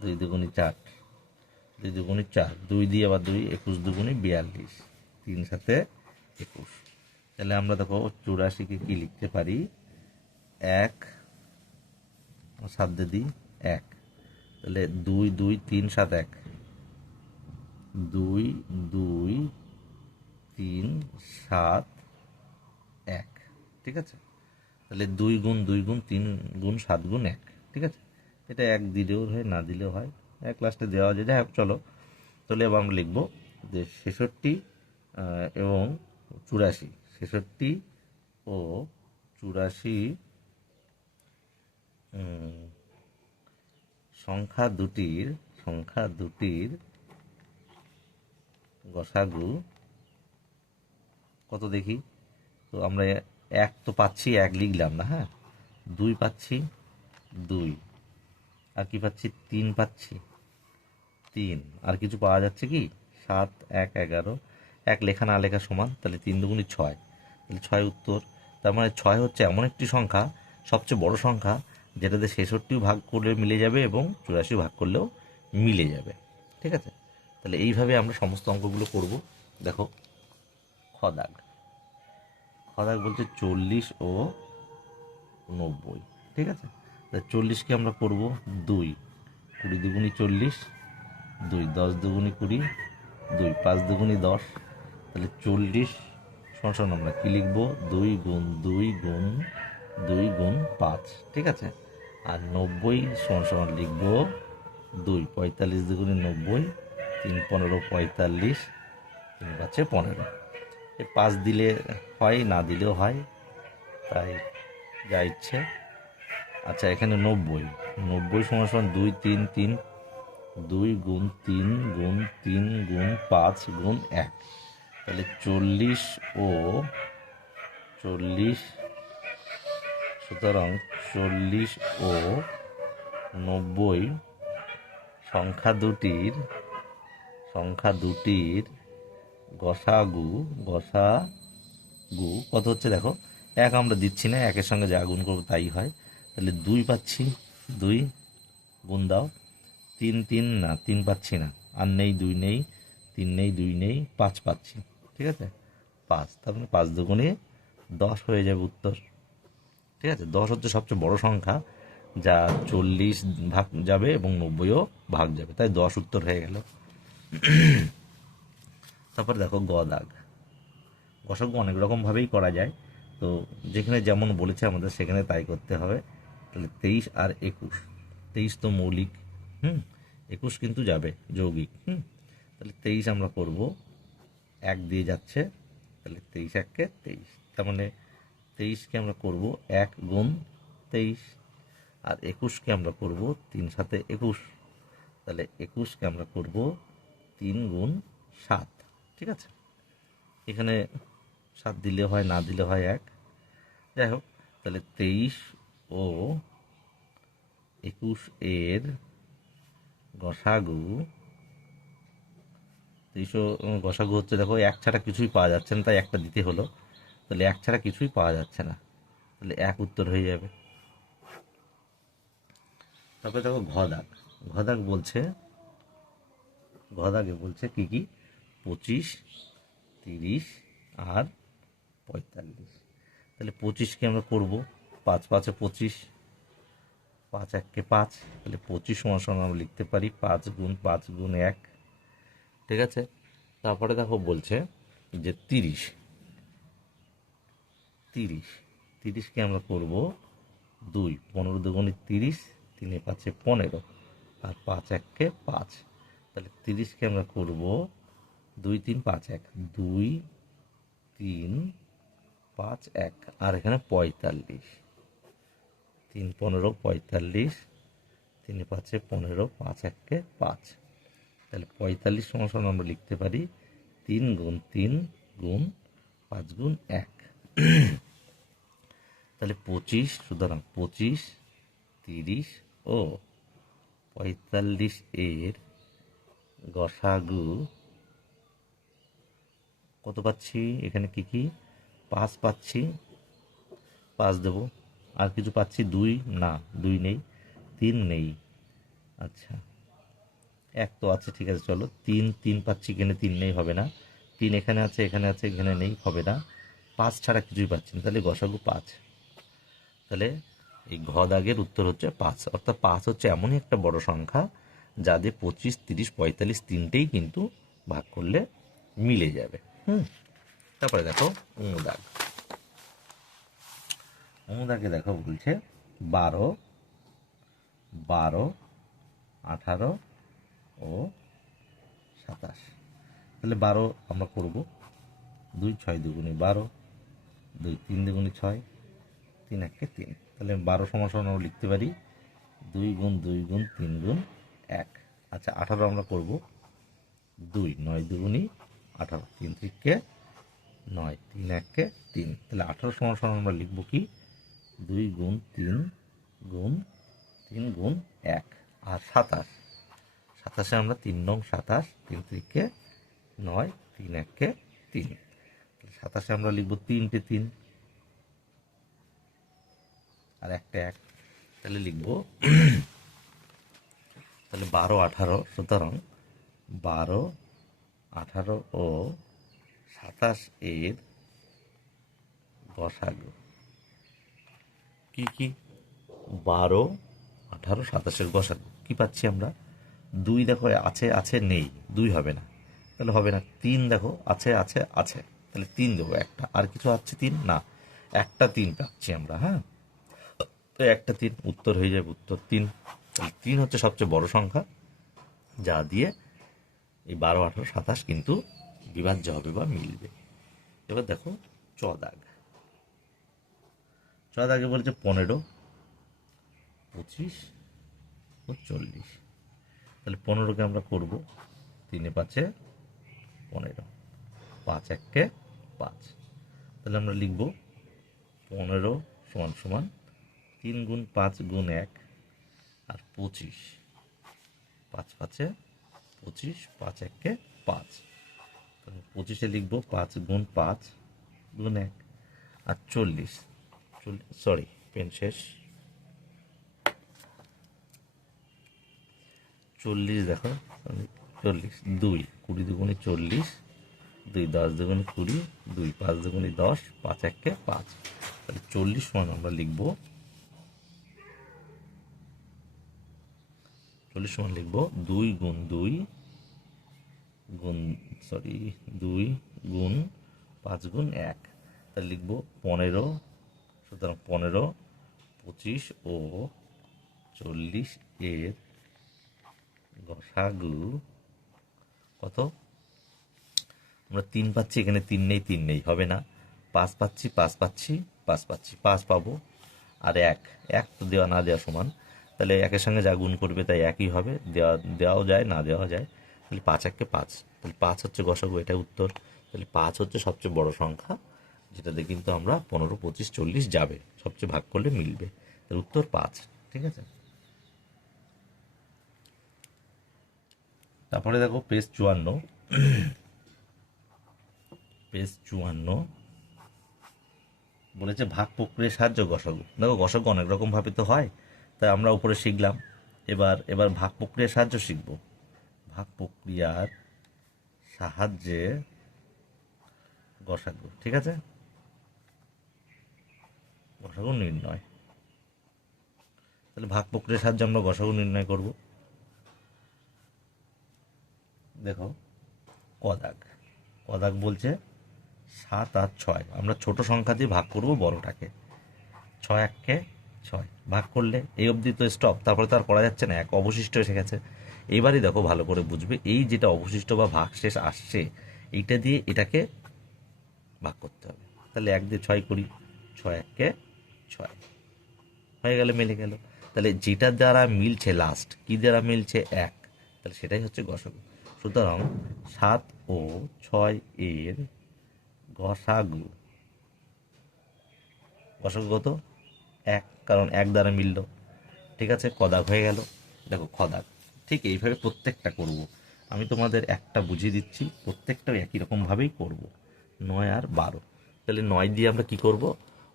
2 দুগুণি 4, 2 দুগুণি 4, 2 দিয়ে আবার 2, 21 দুগুণি 42, 3 সাথে 21। তাহলে আমরা দেখো 84কে কি লিখতে পারি? 1 7 দিয়ে দিই 1, তাহলে 2 2 3 7 1, 2 2 3 7 1। ঠিক আছে, তাহলে 2 গুণ 2 গুণ 3 গুণ 7 গুণ 1। ঠিক আছে, এটা 1 দিলেও হয় না দিলেও হয়, 1 লাস্টে দেওয়া যায়, যাই হোক চলো। তাহলে এবার আমরা লিখবো যে 66 এবং 84, 66 ও 84 সংখ্যা দুটির গসাগু কত দেখি। তো আমরা 1 তো পাচ্ছি, 1 লিখলাম না। হ্যাঁ, 2 পাচ্ছি 2, আর কি পাচ্ছি? 3 পাচ্ছি 3, আর কিছু পাওয়া যাচ্ছে কি? 7 1 11, 1 লেখা না লেখা সমান, তাহলে 3 দুগুণি 6, তাহলে 6 উত্তর। তার মানে 6 হচ্ছে এমন একটি সংখ্যা, সবচেয়ে বড় সংখ্যা, যেটাতে 66 ভাগ করলে মিলে যাবে এবং 84 ভাগ করলেও মিলে যাবে। ঠিক আছে, তাহলে এইভাবে আমরা সমস্ত অঙ্কগুলো করব। দেখো খদাগ বলছে 40 ও 90। ঠিক আছে, তাহলে 40কে আমরা করব 2, 20 দুগুণি 40, 2 10 দুগুণি 20, 2 5 দুগুণি 10। তাহলে 40 সমান আমরা কি লিখবো? 2 গুণ 2 গুণ 2 গুণ 5। ঠিক আছে, আর 90 সমান লিখবো 2 45 দুগুণি 90, 3 15 45, 3 5 15। 5 দিলে হয় না দিলেও হয়, তাই যা ইচ্ছে। আচ্ছা, এখানে 90 সমান 2 3 3 2 গুণ 3 গুণ 3 গুণ 5 গুণ 1, তাহলে 40 ও 40, সুতরাং 40 ও 90 সংখ্যা দুটির গসাগু কত হচ্ছে দেখো। এক আমরা দিচ্ছি না, একের সঙ্গে যা গুণ করবো তাই হয়। তাহলে 2 পাচ্ছি, 2 গুণ দাও। 3 3 না, 3 পাচ্ছি না, আর নেই 2 নেই, 3 নেই, 2 নেই, 5 পাচ্ছি, ঠিক আছে 5, তার মানে 5 দুগুণে 10 হয়ে যাবে উত্তর। ঠিক আছে, 10 হচ্ছে সবচেয়ে বড় সংখ্যা, যা 40 ভাগ যাবে এবং 90ও ভাগ যাবে, তাই 10 উত্তর হয়ে গেল। তারপরে দেখো গ দাগ। গসাগু অনেক রকমভাবেই করা যায়, তো যেখানে যেমন বলেছে আমাদের সেখানে তাই করতে হবে। তাহলে 23 আর 21, 23 তো মৌলিক, 21 কিন্তু যাবে যৌগিক। তাহলে 23 আমরা করব, 1 দিয়ে যাচ্ছে, তাহলে 23 1 23, তার মানে 23কে আমরা করব 1 গুণ 23, আর 21কে আমরা করব 3 7 21, তাহলে 21কে আমরা করব 3 গুণ 7, ঠিক আছে। এখানে 7 দিলে হয়, না দিলে হয় 1, যাই হোক। তাহলে 23 ও 21 এর গসাগু, 23 গসাগু হচ্ছে, দেখো 1 ছাড়া কিছুই পাওয়া যাচ্ছে না, তাই একটা দিতে হলো। তাহলে 1 ছাড়া কিছুই পাওয়া যাচ্ছে না, তাহলে 1 উত্তর হয়ে যাবে। তারপরে দেখো ঘ দাগ। ঘ দাগে বলছে কি কি, 25 30 আর 45। তাহলে 25কে আমরা করব, 5 5 25, 5 1 5, তাহলে 25 সমান সমান আমরা লিখতে পারি 5 গুণ 5 গুণ 1, ঠিক আছে। তারপরে দেখো বলছে যে 30কে আমরা করব 2, 15 দুগুণে 30, 3 5 15, আর 5 1 5, তাহলে 30কে আমরা করব 2 3 5 1, 2 3 5 1, আর এখানে 45, 3 15 45, 3 5 15, 5 1 5, তাহলে 45 সমান সমান আমরা লিখতে পারি 3 গুণ 3 গুণ 5 গুণ 1, তাহলে 25, সুতরাং 25 30 ও 45 এর গসাগু কত পাচ্ছি, এখানে কি কি 5 পাচ্ছি, 5 দেবো, আর কিছু পাচ্ছি 2 না, 2 নেই, 3 নেই, আচ্ছা 1 তো আছে, ঠিক আছে চলো 3 3 পাচ্ছি, এখানে 3 নেই, হবে না, 3 এখানে আছে, এখানে আছে, এখানে নেই, হবে না, 5 ছাড়া কিছুই পাচ্ছি না, তাহলে গসাগু 5। তাহলে এই ঘ দাগের উত্তর হচ্ছে 5, অর্থাৎ 5 হচ্ছে এমনই একটা বড় সংখ্যা যাদের 25 30 45 তিনটেই কিন্তু ভাগ করলে মিলে যাবে। তারপরে দেখো দাগ। দাগে দেখো বলছে 12 12 18 ও 27। তাহলে 12 আমরা করব, 2 6 দুগুণে 12, 2 3 দুগুণে 6, 3 1 3, তাহলে 12 সমান সমান আমরা লিখতে পারি 2 গুণ 2 গুণ 3 গুণ 1। আচ্ছা 18 আমরা করব, 2 9 দুগুণি 18, 3 3 9, 3 1 3, তাহলে 18 সমান সমান আমরা লিখব কি 2 গুণ 3 গুণ 3 গুণ 1, আর 27, 27-এ আমরা 3 নং 27, 3 3 9, 3 1 3, 27-এ আমরা লিখব 3টে 3 আর একটা 1, তাহলে লিখব তাহলে 12 18, সুতরাং 12 18 ও 27 এর গসাগু কি কি, 12 18 27-এর গসাগু কি পাচ্ছি আমরা, 2 দেখো আছে আছে নেই, 2 হবে না, তাহলে হবে না, 3 দেখো আছে আছে আছে, তাহলে 3 দেবো, একটা আর কিছু আছে 3 না, একটা 3 পাচ্ছি আমরা, হ্যাঁ তো একটা 3 উত্তর হয়ে যাবে, উত্তর 3। 3 হচ্ছে সবচেয়ে বড় সংখ্যা যা দিয়ে এই 12 18 27 কিন্তু বিভাজ্য হবে বা মিলবে। এবার দেখো চ দাগ। চ দাগে বলছে 15 25 ও 40। তাহলে 15কে আমরা করব 3 5 15, 5 1 5। তাহলে আমরা লিখব 15 সমান সমান 3 গুণ 5 গুণ 1 আর 25, 5 5 25, 5 1 5। তাহলে 25-এ লিখব 5 গুণ 5 গুণ 1 আর 40, সরি পেন শেষ, 40 দেখো, 40, 2 20 দুগুণে 40, 2 10 দুগুণে 20, 2 5 দুগুণে 10, 5 1 5। তাহলে 40 সমান আমরা লিখব 2 গুণ 2 গুণ, সরি 2 গুণ 5 গুণ 1। তাহলে লিখব 15। সুতরাং 15, 25 ও 40 এর গসাগু কত? আমরা 3 পাচ্ছি, এখানে 3 নেই, 3 নেই, হবে না। 5 পাচ্ছি, 5 পাচ্ছি, 5 পাচ্ছি, 5 পাবো, আর 1 তো দেওয়া না দেওয়া সমান। তাহলে একের সঙ্গে যা গুণ করবে তাই একই হবে, দেওয়াও যায় না দেওয়া যায়। তাহলে 5 1 5, তাহলে 5 হচ্ছে গসাগু, এটা উত্তর। তাহলে 5 হচ্ছে সবচেয়ে বড় সংখ্যা, যেটাতে কিন্তু আমরা 15 25 40 যাবে, সবচেয়ে ভাগ করলে মিলবে। তাহলে উত্তর 5। ঠিক আছে। তারপরে দেখো পেজ 54, পেজ 54 বলেছে ভাগ প্রক্রিয়ার সাহায্যে গসাগু। দেখো গসাগু অনেক রকম ভাবে তো হয়, তাই আমরা উপরে শিখলাম। এবার ভাগ প্রক্রিয়ার সাহায্য শিখব। ভাগ প্রক্রিয়ার সাহায্যে গসাগু, ঠিক আছে, গসাগু নির্ণয়। তাহলে ভাগ প্রক্রিয়ার সাহায্যে আমরা গসাগু নির্ণয় করব। দেখো কদাগ বলছে 7 আর 6, আমরা ছোট সংখ্যা দিয়ে ভাগ করব বড়টাকে। 6 1 6 ভাগ করলে এই অবধি তো স্টপ, তারপরে তো আর করা যাচ্ছে না, এক অবশিষ্ট এসে গেছে। এইবারই দেখো ভালো করে বুঝবে, এই যেটা অবশিষ্ট বা ভাগ শেষ আসছে, এইটা দিয়ে এটাকে ভাগ করতে হবে। তাহলে 1 দিয়ে 6 করি, 6 1 6 হয়ে গেলে মিলে গেল। তাহলে যেটা দ্বারা মিলছে লাস্ট, কি দ্বারা মিলছে? 1, তাহলে সেটাই হচ্ছে গসাগু। সুতরাং 7 ও 6 এর গসাগু কত? 1, কারণ 1 দ্বারা মিলল। ঠিক আছে, কদাগ হয়ে গেল। দেখো খদাগ, ঠিক এইভাবে প্রত্যেকটা করব। আমি তোমাদের একটা বুঝিয়ে দিচ্ছি, প্রত্যেকটাও একই রকমভাবেই করব। 9 আর 12, তাহলে 9 দিয়ে আমরা কি করব?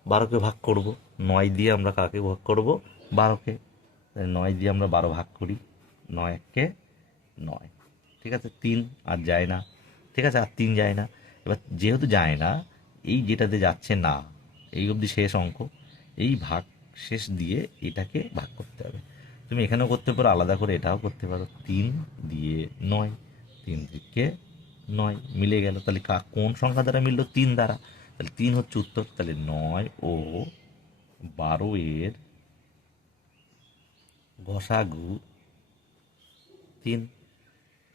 12কে ভাগ করব। 9 দিয়ে আমরা কাকে ভাগ করব? 12কে। 9 দিয়ে আমরা 12 ভাগ করি, 9 1 9। ঠিক আছে, 3 আর যায় না। ঠিক আছে, আর 3 যায় না। এবার যেহেতু যায় না, এই যেটাতে যাচ্ছে না, এই অবধি শেষ অঙ্ক, এই ভাগ শেষ দিয়ে এটাকে ভাগ করতে হবে। তুমি এখানেও করতে পারো, আলাদা করে এটাও করতে পারো। 3 দিয়ে 9, 3 থেকে 9 মিলে গেল। তাহলে কোন সংখ্যা দ্বারা মিললো? 3 দ্বারা। তাহলে 3 হচ্ছে উত্তর। তাহলে 9 ও 12 এর গসাগু 3,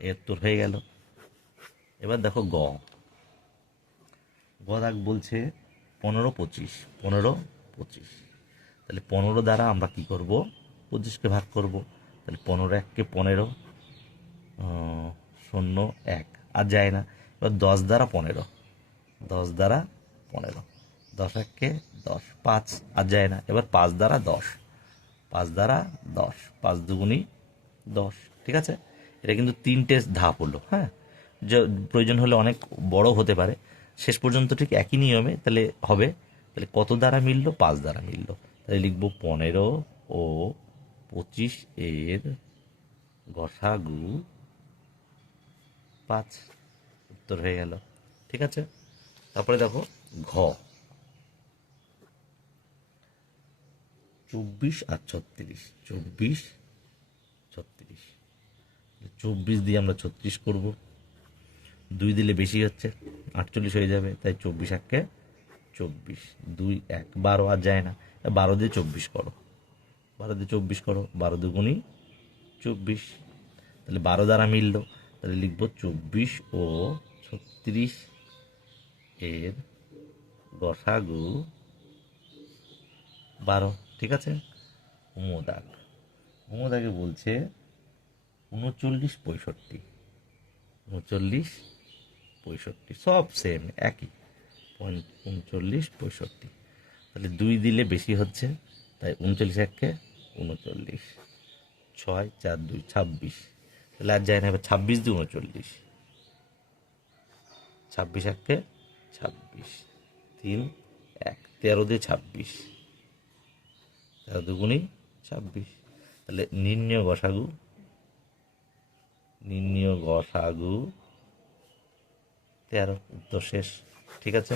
এর উত্তর হয়ে গেল। এবার দেখো দাগ বলছে 15 25, 15 25। তাহলে 15 দ্বারা আমরা কি করব? 25কে ভাগ করব। তাহলে 15 1 15, 0 1 আর যায় না। এবার 10 দ্বারা 15, 10 দ্বারা 15, 10 1 10, 5 আর যায় না। এবার 5 দ্বারা 10, 5 দ্বারা 10, 5 দুগুণি 10। ঠিক আছে, এটা কিন্তু 3টে ধাপ হলো। হ্যাঁ, যে প্রয়োজন হলে অনেক বড় হতে পারে, শেষ পর্যন্ত ঠিক একই নিয়মে তাহলে হবে। তাহলে কত দ্বারা মিললো? 5 দ্বারা মিললো। তাহলে লিখব 15 ও 25 এর গসাগু 5, উত্তর হয়ে গেল। ঠিক আছে, তারপরে দেখো 24 আর 36, 24 36, 24 দিয়ে আমরা 36 করব। 2 দিলে বেশি হচ্ছে, 48 হয়ে যাবে। তাই 24 1 24, 2 1 12 আর যায় না। 12 দিয়ে 24 করো, 12 দিয়ে 24 করো, 12 দুগুণি 24। তাহলে 12 দ্বারা মিললো। তাহলে লিখব 24 ও 36 এর গসাগু 12। ঠিক আছে, হোমোদাগ বলছে 39 65, 39 65 সব সেম একই, 39 65। তাহলে 2 দিলে বেশি হচ্ছে, তাই 39 একে 39, 6 4 2 26। তাহলে আর যায় না, এবার 26 দিয়ে 39, 26 একে 26, 3 1 13 দিয়ে 26, 13 দুগুণি 26। তাহলে নির্ণয় গসাগু, নির্ণয় গসাগু 13, উত্তর শেষ। ঠিক আছে,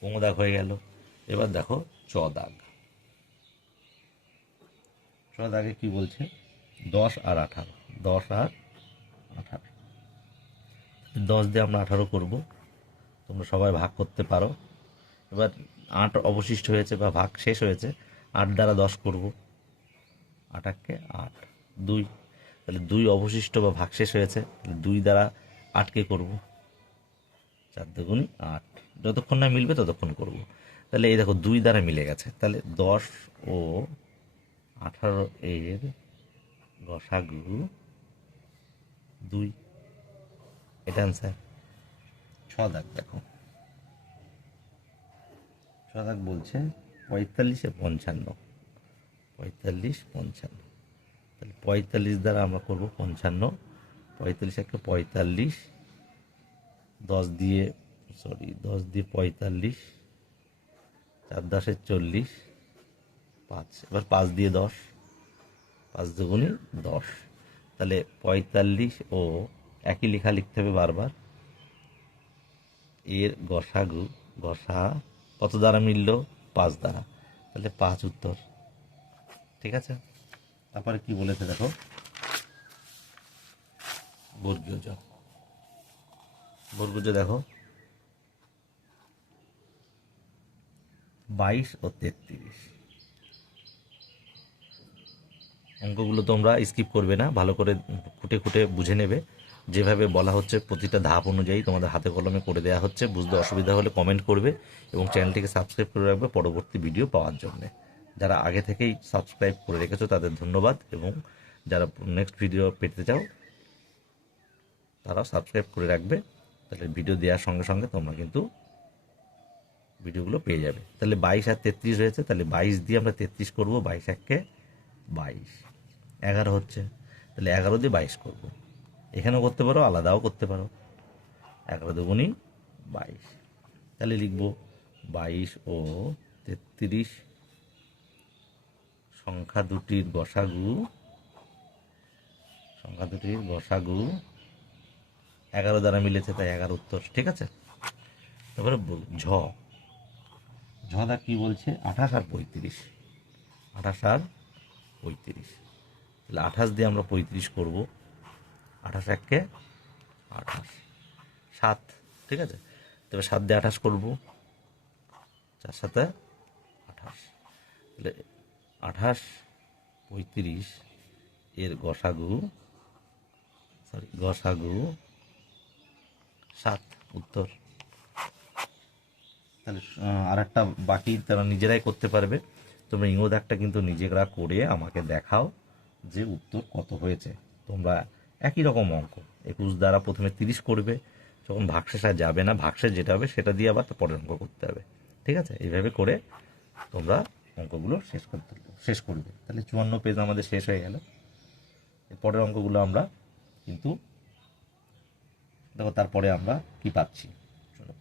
কোন দাগ হয়ে গেল। এবার দেখো চ দাগ। চ দাগে কি বলছে, 10 আর 18, 10 আর 18, 10 দিয়ে আমরা 18 করব। তোমরা সবাই ভাগ করতে পারো। এবার 8 অবশিষ্ট হয়েছে বা ভাগ শেষ হয়েছে, 8 দ্বারা 10 করব, 8 একে 8, 2। তাহলে 2 অবশিষ্ট বা ভাগ শেষ হয়েছে, 2 দ্বারা 8কে করব, 4 দুগুণি 8, যতক্ষণ না মিলবে ততক্ষণ করব। তাহলে এই দেখো 2 দ্বারা মিলে গেছে, তাহলে 10 ও 18 এর গসাগু 2, এটা অ্যান্সার। 6 দাগ দেখো, 6 দাগ বলছে 45 এ 55, 45 55। তাহলে 45 দ্বারা আমরা করব 55, 45 একে 45, 10 দিয়ে 45, 4 10 40, 5, এবার 5 দিয়ে 10, 5 দুগুণি 10। তাহলে 45 ও একই লেখা লিখতে হবে বারবার, এর গসাগু, গসা কত দ্বারা মিলল, 5 দ্বারা, তাহলে 5 উত্তর। ঠিক আছে, তারপরে কি বলেছে দেখো, বর্গীয় জ। বর্গীয় জ দেখো 22 ও 33। অঙ্কগুলো তোমরা স্কিপ করবে না, ভালো করে খুঁটে খুঁটে বুঝে নেবে। যেভাবে বলা হচ্ছে প্রতিটা ধাপ অনুযায়ী তোমাদের হাতে কলমে করে দেওয়া হচ্ছে। বুঝতে অসুবিধা হলে কমেন্ট করবে এবং চ্যানেলটিকে সাবস্ক্রাইব করে রাখবে পরবর্তী ভিডিও পাওয়ার জন্য। যারা আগে থেকেই সাবস্ক্রাইব করে রেখেছো তাদের ধন্যবাদ, এবং যারা নেক্সট ভিডিও পেতে চাও তারাও সাবস্ক্রাইব করে রাখবে। তাহলে ভিডিও দেওয়ার সঙ্গে সঙ্গে তোমরা কিন্তু ভিডিওগুলো পেয়ে যাবে। তাহলে 22 আর 33 হয়েছে, তাহলে 22 দিয়ে আমরা 33 করবো, 22 একে 22, 11 হচ্ছে, তাহলে 11 দিয়ে 22 করবো। এখানেও করতে পারো, আলাদাও করতে পারো, 11 দুগুণি 22। তাহলে লিখবো 22 ও 33 সংখ্যা দুটির গসাগু, সংখ্যা দুটির গসাগু 11 দ্বারা মিলেছে, তাই 11 উত্তর। ঠিক আছে, তারপরে ঝ। ঝদা কি বলছে, 28 আর 35, 28 আর 35। তাহলে 28 দিয়ে আমরা 35 করবো, 28 একে 28, 7। ঠিক আছে, তবে 7 দিয়ে 28 করবো, 4 7 28। তাহলে 28 35 এর গসাগু, গসাগু 7, উত্তর। তাহলে আর একটা বাকি তারা নিজেরাই করতে পারবে। তোমরা ইংরেজ দাগটা কিন্তু নিজেরা করে আমাকে দেখাও যে উত্তর কত হয়েছে। তোমরা একই রকম অঙ্ক 21 দ্বারা প্রথমে 30 করবে, যখন ভাগশেষ আর যাবে না, ভাগশেষ যেটা হবে সেটা দিয়ে আবার পরের অঙ্ক করতে হবে। ঠিক আছে, এইভাবে করে তোমরা অঙ্কগুলো শেষ করবে। তাহলে 54 পেজ আমাদের শেষ হয়ে গেল। পরের অঙ্কগুলো আমরা কিন্তু দেখো, তারপরে আমরা কি পাচ্ছি,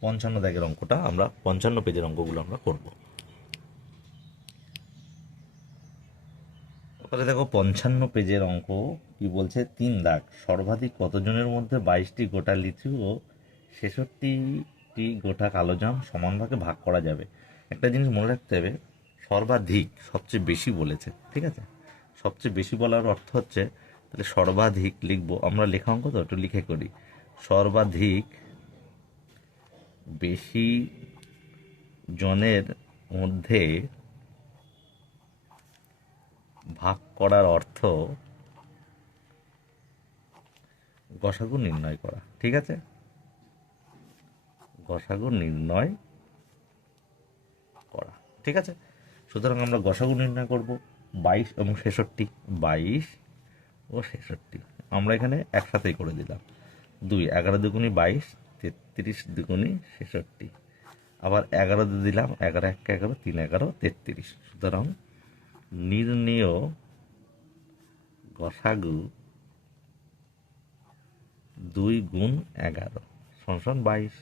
55 দাগের অঙ্কটা আমরা 55 পেজের অঙ্কগুলো আমরা করব। তারপরে দেখো 55 পেজের অঙ্ক কি বলছে, 3 দাগ, সর্বাধিক কতজনের মধ্যে 22টি গোটা লিচু ও 66টি গোটা কালোজাম সমান ভাগে ভাগ করা যাবে। একটা জিনিস মনে রাখতে হবে, সর্বাধিক সবচেয়ে বেশি বলেছে। ঠিক আছে, সবচেয়ে বেশি বলার অর্থ হচ্ছে, তাহলে সর্বাধিক লিখবো আমরা, লেখা অঙ্ক তো একটু লিখে করি, সর্বাধিক বেশি জনের মধ্যে ভাগ করার অর্থ গসাগু নির্ণয় করা। ঠিক আছে, গসাগু নির্ণয় করা। ঠিক আছে, সুতরাং আমরা গসাগু নির্ণয় করব 22 এবং 66, 22 ও 66। আমরা এখানে একসাথেই করে দিলাম। 2 11 দুগুণি 22, 33 দুগুণি 66। আবার 11 দিয়ে দিলাম, 11 1 11, 3 11 33। সুতরাং নির্ণেয় গসাগু 2 গুণ 11 সমান 22।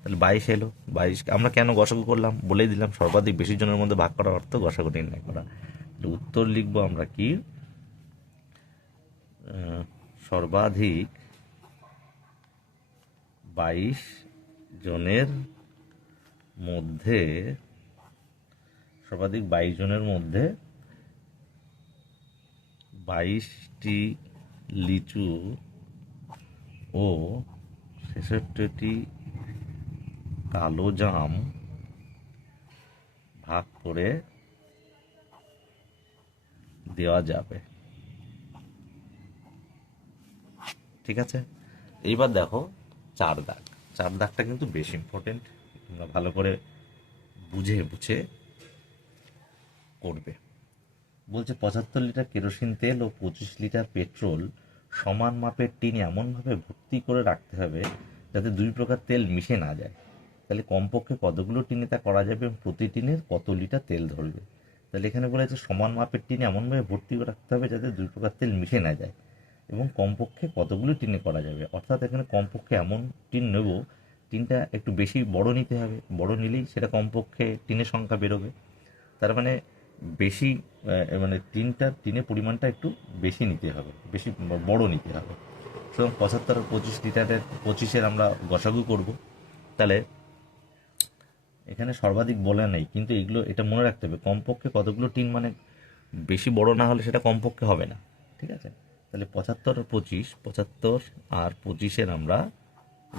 তাহলে 22 এলো। 22 আমরা কেন গসাগু করলাম বলেই দিলাম, সর্বাধিক বেশি জনের মধ্যে ভাগ করার অর্থ গসাগু নির্ণয় করা। উত্তর লিখবো আমরা কি, সর্বাধিক 22 জনের মধ্যে, সর্বাধিক 22 জনের মধ্যে 22টি লিচু ও 66টি কালো জাম ভাগ করে দেওয়া যাবে। ঠিক আছে, এইবার দেখো 4 দাগ। 4 দাগটা কিন্তু বেশ ইম্পর্টেন্ট, তোমরা ভালো করে বুঝে বুঝে করবে। বলছে 75 লিটার কেরোসিন তেল ও 25 লিটার পেট্রোল সমান মাপের টিন এমনভাবে ভর্তি করে রাখতে হবে যাতে 2 প্রকার তেল মিশে না যায়। তাহলে কমপক্ষে কতগুলো টিনে তা করা যাবে এবং প্রতি টিনের কত লিটার তেল ধরবে। তাহলে এখানে বলেছে সমান মাপের টিন এমনভাবে ভর্তি করে রাখতে হবে যাতে 2 প্রকার তেল মিশে না যায় এবং কমপক্ষে কতগুলো টিনে করা যাবে। অর্থাৎ এখানে কমপক্ষে এমন টিন নেব, টিনটা একটু বেশি বড় নিতে হবে, বড় নিলেই সেটা কমপক্ষে টিনের সংখ্যা বেরোবে। তার মানে বেশি, মানে টিনের পরিমাণটা একটু বেশি নিতে হবে, বেশি বড় নিতে হবে। সুতরাং 75 আর 25 লিটারের 25-এর আমরা গসাগু করব। তাহলে এখানে সর্বাধিক বলে নেই, কিন্তু এগুলো এটা মনে রাখতে হবে, কমপক্ষে কতগুলো টিন মানে বেশি বড় না হলে সেটা কমপক্ষে হবে না। ঠিক আছে, তাহলে 75 আর 25, 75 আর 25-এর আমরা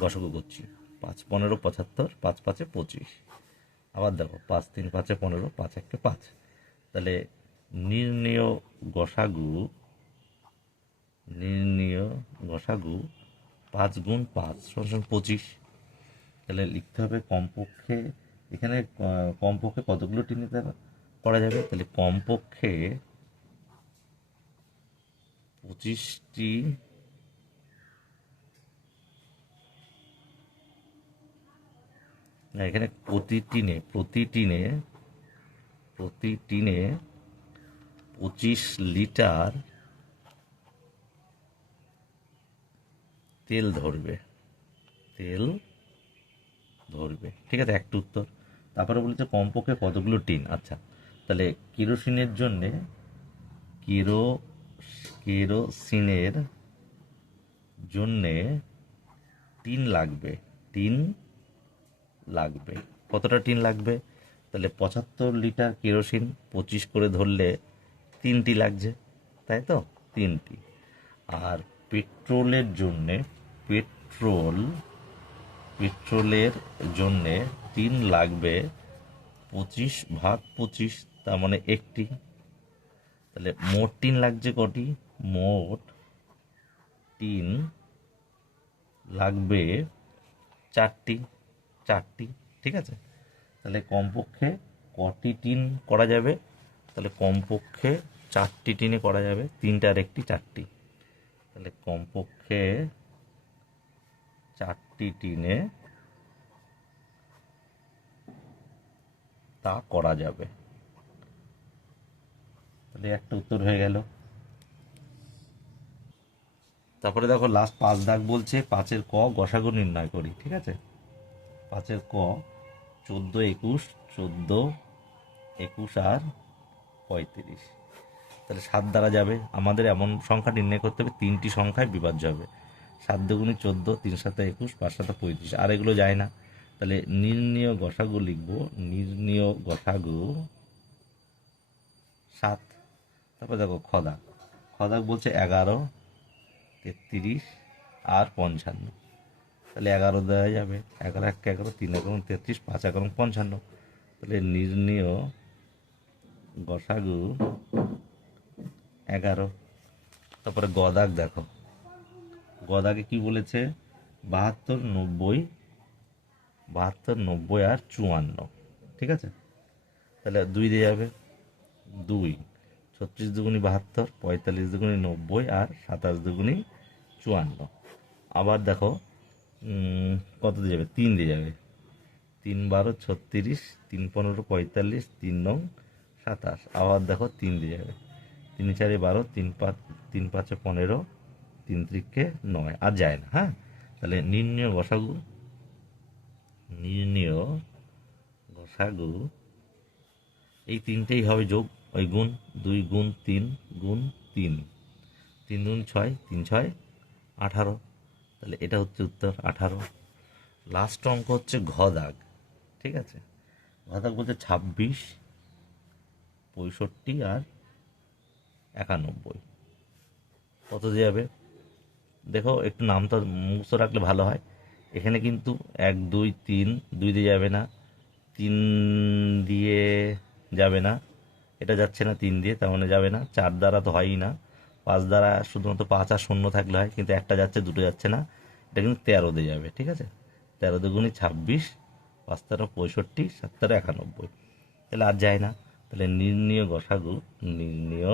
গসাগু করছি। 5 15 75, 5 5 25। আবার দেখো 5 3 5 15, 5 1 5। তাহলে নির্ণেয় গসাগু, নির্ণেয় গসাগু 5 গুণ 5 সমান 25। তাহলে লিখতে হবে কমপক্ষে, এখানে কমপক্ষে কতগুলো টিনে করা যাবে। তাহলে কমপক্ষে 25টি, না এখানে প্রতি টিনে 25 লিটার তেল ধরবে, ঠিক আছে, একটা উত্তর। তারপরে বলেছে কমপক্ষে কতগুলো টিন। আচ্ছা, তাহলে কেরোসিনের জন্যে, কেরোসিনের জন্যে টিন লাগবে। কতটা টিন লাগবে? তাহলে 75 লিটার কেরোসিন 25 করে ধরলে 3টি লাগছে, তাই তো, 3টি। আর পেট্রোলের জন্যে টিন লাগবে 25 ভাগ 25, তার মানে 1টি। তাহলে মোট টিন লাগছে কটি? মোট টিন লাগবে 4টি। ঠিক আছে, তাহলে কমপক্ষে কটি টিন করা যাবে? তাহলে কমপক্ষে 4টি টিনে করা যাবে, 3টা আর 1টি 4টি। তাহলে কমপক্ষে 4টি টিনে তা করা যাবে। তাহলে একটা উত্তর হয়ে গেল। তারপরে দেখো লাস্ট 5 দাগ বলছে 5-এর ক গসাগু নির্ণয় করি। ঠিক আছে, 5-এর ক 14 21 আর 35। তাহলে 7 দ্বারা যাবে, আমাদের এমন সংখ্যা নির্ণয় করতে হবে 3টি সংখ্যায় বিভাজ্য হবে। 7 দুগুণে 14, 3 7 21, 5 7 35, আর এগুলো যায় না। তাহলে নির্ণেয় গসাগু লিখবো, নির্ণেয় গসাগু 7। তারপর দেখো খদাক বলছে 11 33 আর 55। তাহলে 11 দেওয়া যাবে, 11 1 11, 3 11 33, 5 11 55। তাহলে নির্ণেয় গসাগু 11। তারপরে গদাক দেখো, গদাকে কি বলেছে? 72 90 আর 54। ঠিক আছে, তাহলে 2 দিয়ে যাবে, 2 36 দুগুণি 72, 45 দুগুণি 90 আর 27 দুগুণি 54। আবার দেখো কত দিয়ে যাবে, 3 দিয়ে যাবে, 3 12 36, 3 15 45, 3 9 27। আবার দেখো 3 দিয়ে যাবে, 3 4 12, 3 5 3 5 15, 3 3 9। আর যায় না। হ্যাঁ, তাহলে নির্ণয় গসাগু, নির্ণয় গসাগু এই তিনটেই হবে যোগ, ওই গুণ 2 গুণ 3 গুণ 3, 3 গুণ 6, 3 6 18। তাহলে এটা হচ্ছে উত্তর 18। লাস্ট অঙ্ক হচ্ছে ঘ দাগ। ঠিক আছে, ঘ দাগ বলতে 26, 65 আর 91 কত দিয়ে যাবে। দেখো একটু নামটা মুখস্থ রাখলে ভালো হয়। এখানে কিন্তু 1 2 3, 2 দিয়ে যাবে না, 3 দিয়ে যাবে না, এটা যাচ্ছে না 3 দিয়ে, তার মানে যাবে না। 4 দ্বারা তো হয়ই না, 5 দ্বারা শুধুমাত্র 5 আর শূন্য থাকলে হয়, কিন্তু একটা যাচ্ছে, দুটো যাচ্ছে না। এটা কিন্তু 13 দিয়ে যাবে। ঠিক আছে, 13 দুগুণে 26, 5 13 65, 7 13 91। তাহলে আর যায় না। তাহলে নির্ণয় গসাগু, নির্ণয়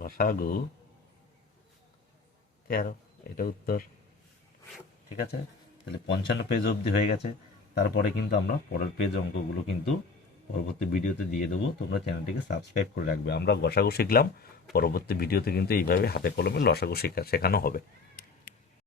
গসাগু 13, এটা উত্তর। ঠিক আছে, তাহলে 55 পেজ অবধি হয়ে গেছে। তারপরে কিন্তু আমরা পরের পেজ অঙ্কগুলো কিন্তু পরবর্তী ভিডিওতে দিয়ে দেবো। তোমরা চ্যানেলটিকে সাবস্ক্রাইব করে রাখবে। আমরা গসাগু শিখলাম, পরবর্তী ভিডিওতে কিন্তু এইভাবে হাতে কলমে লসাগু শেখানো হবে।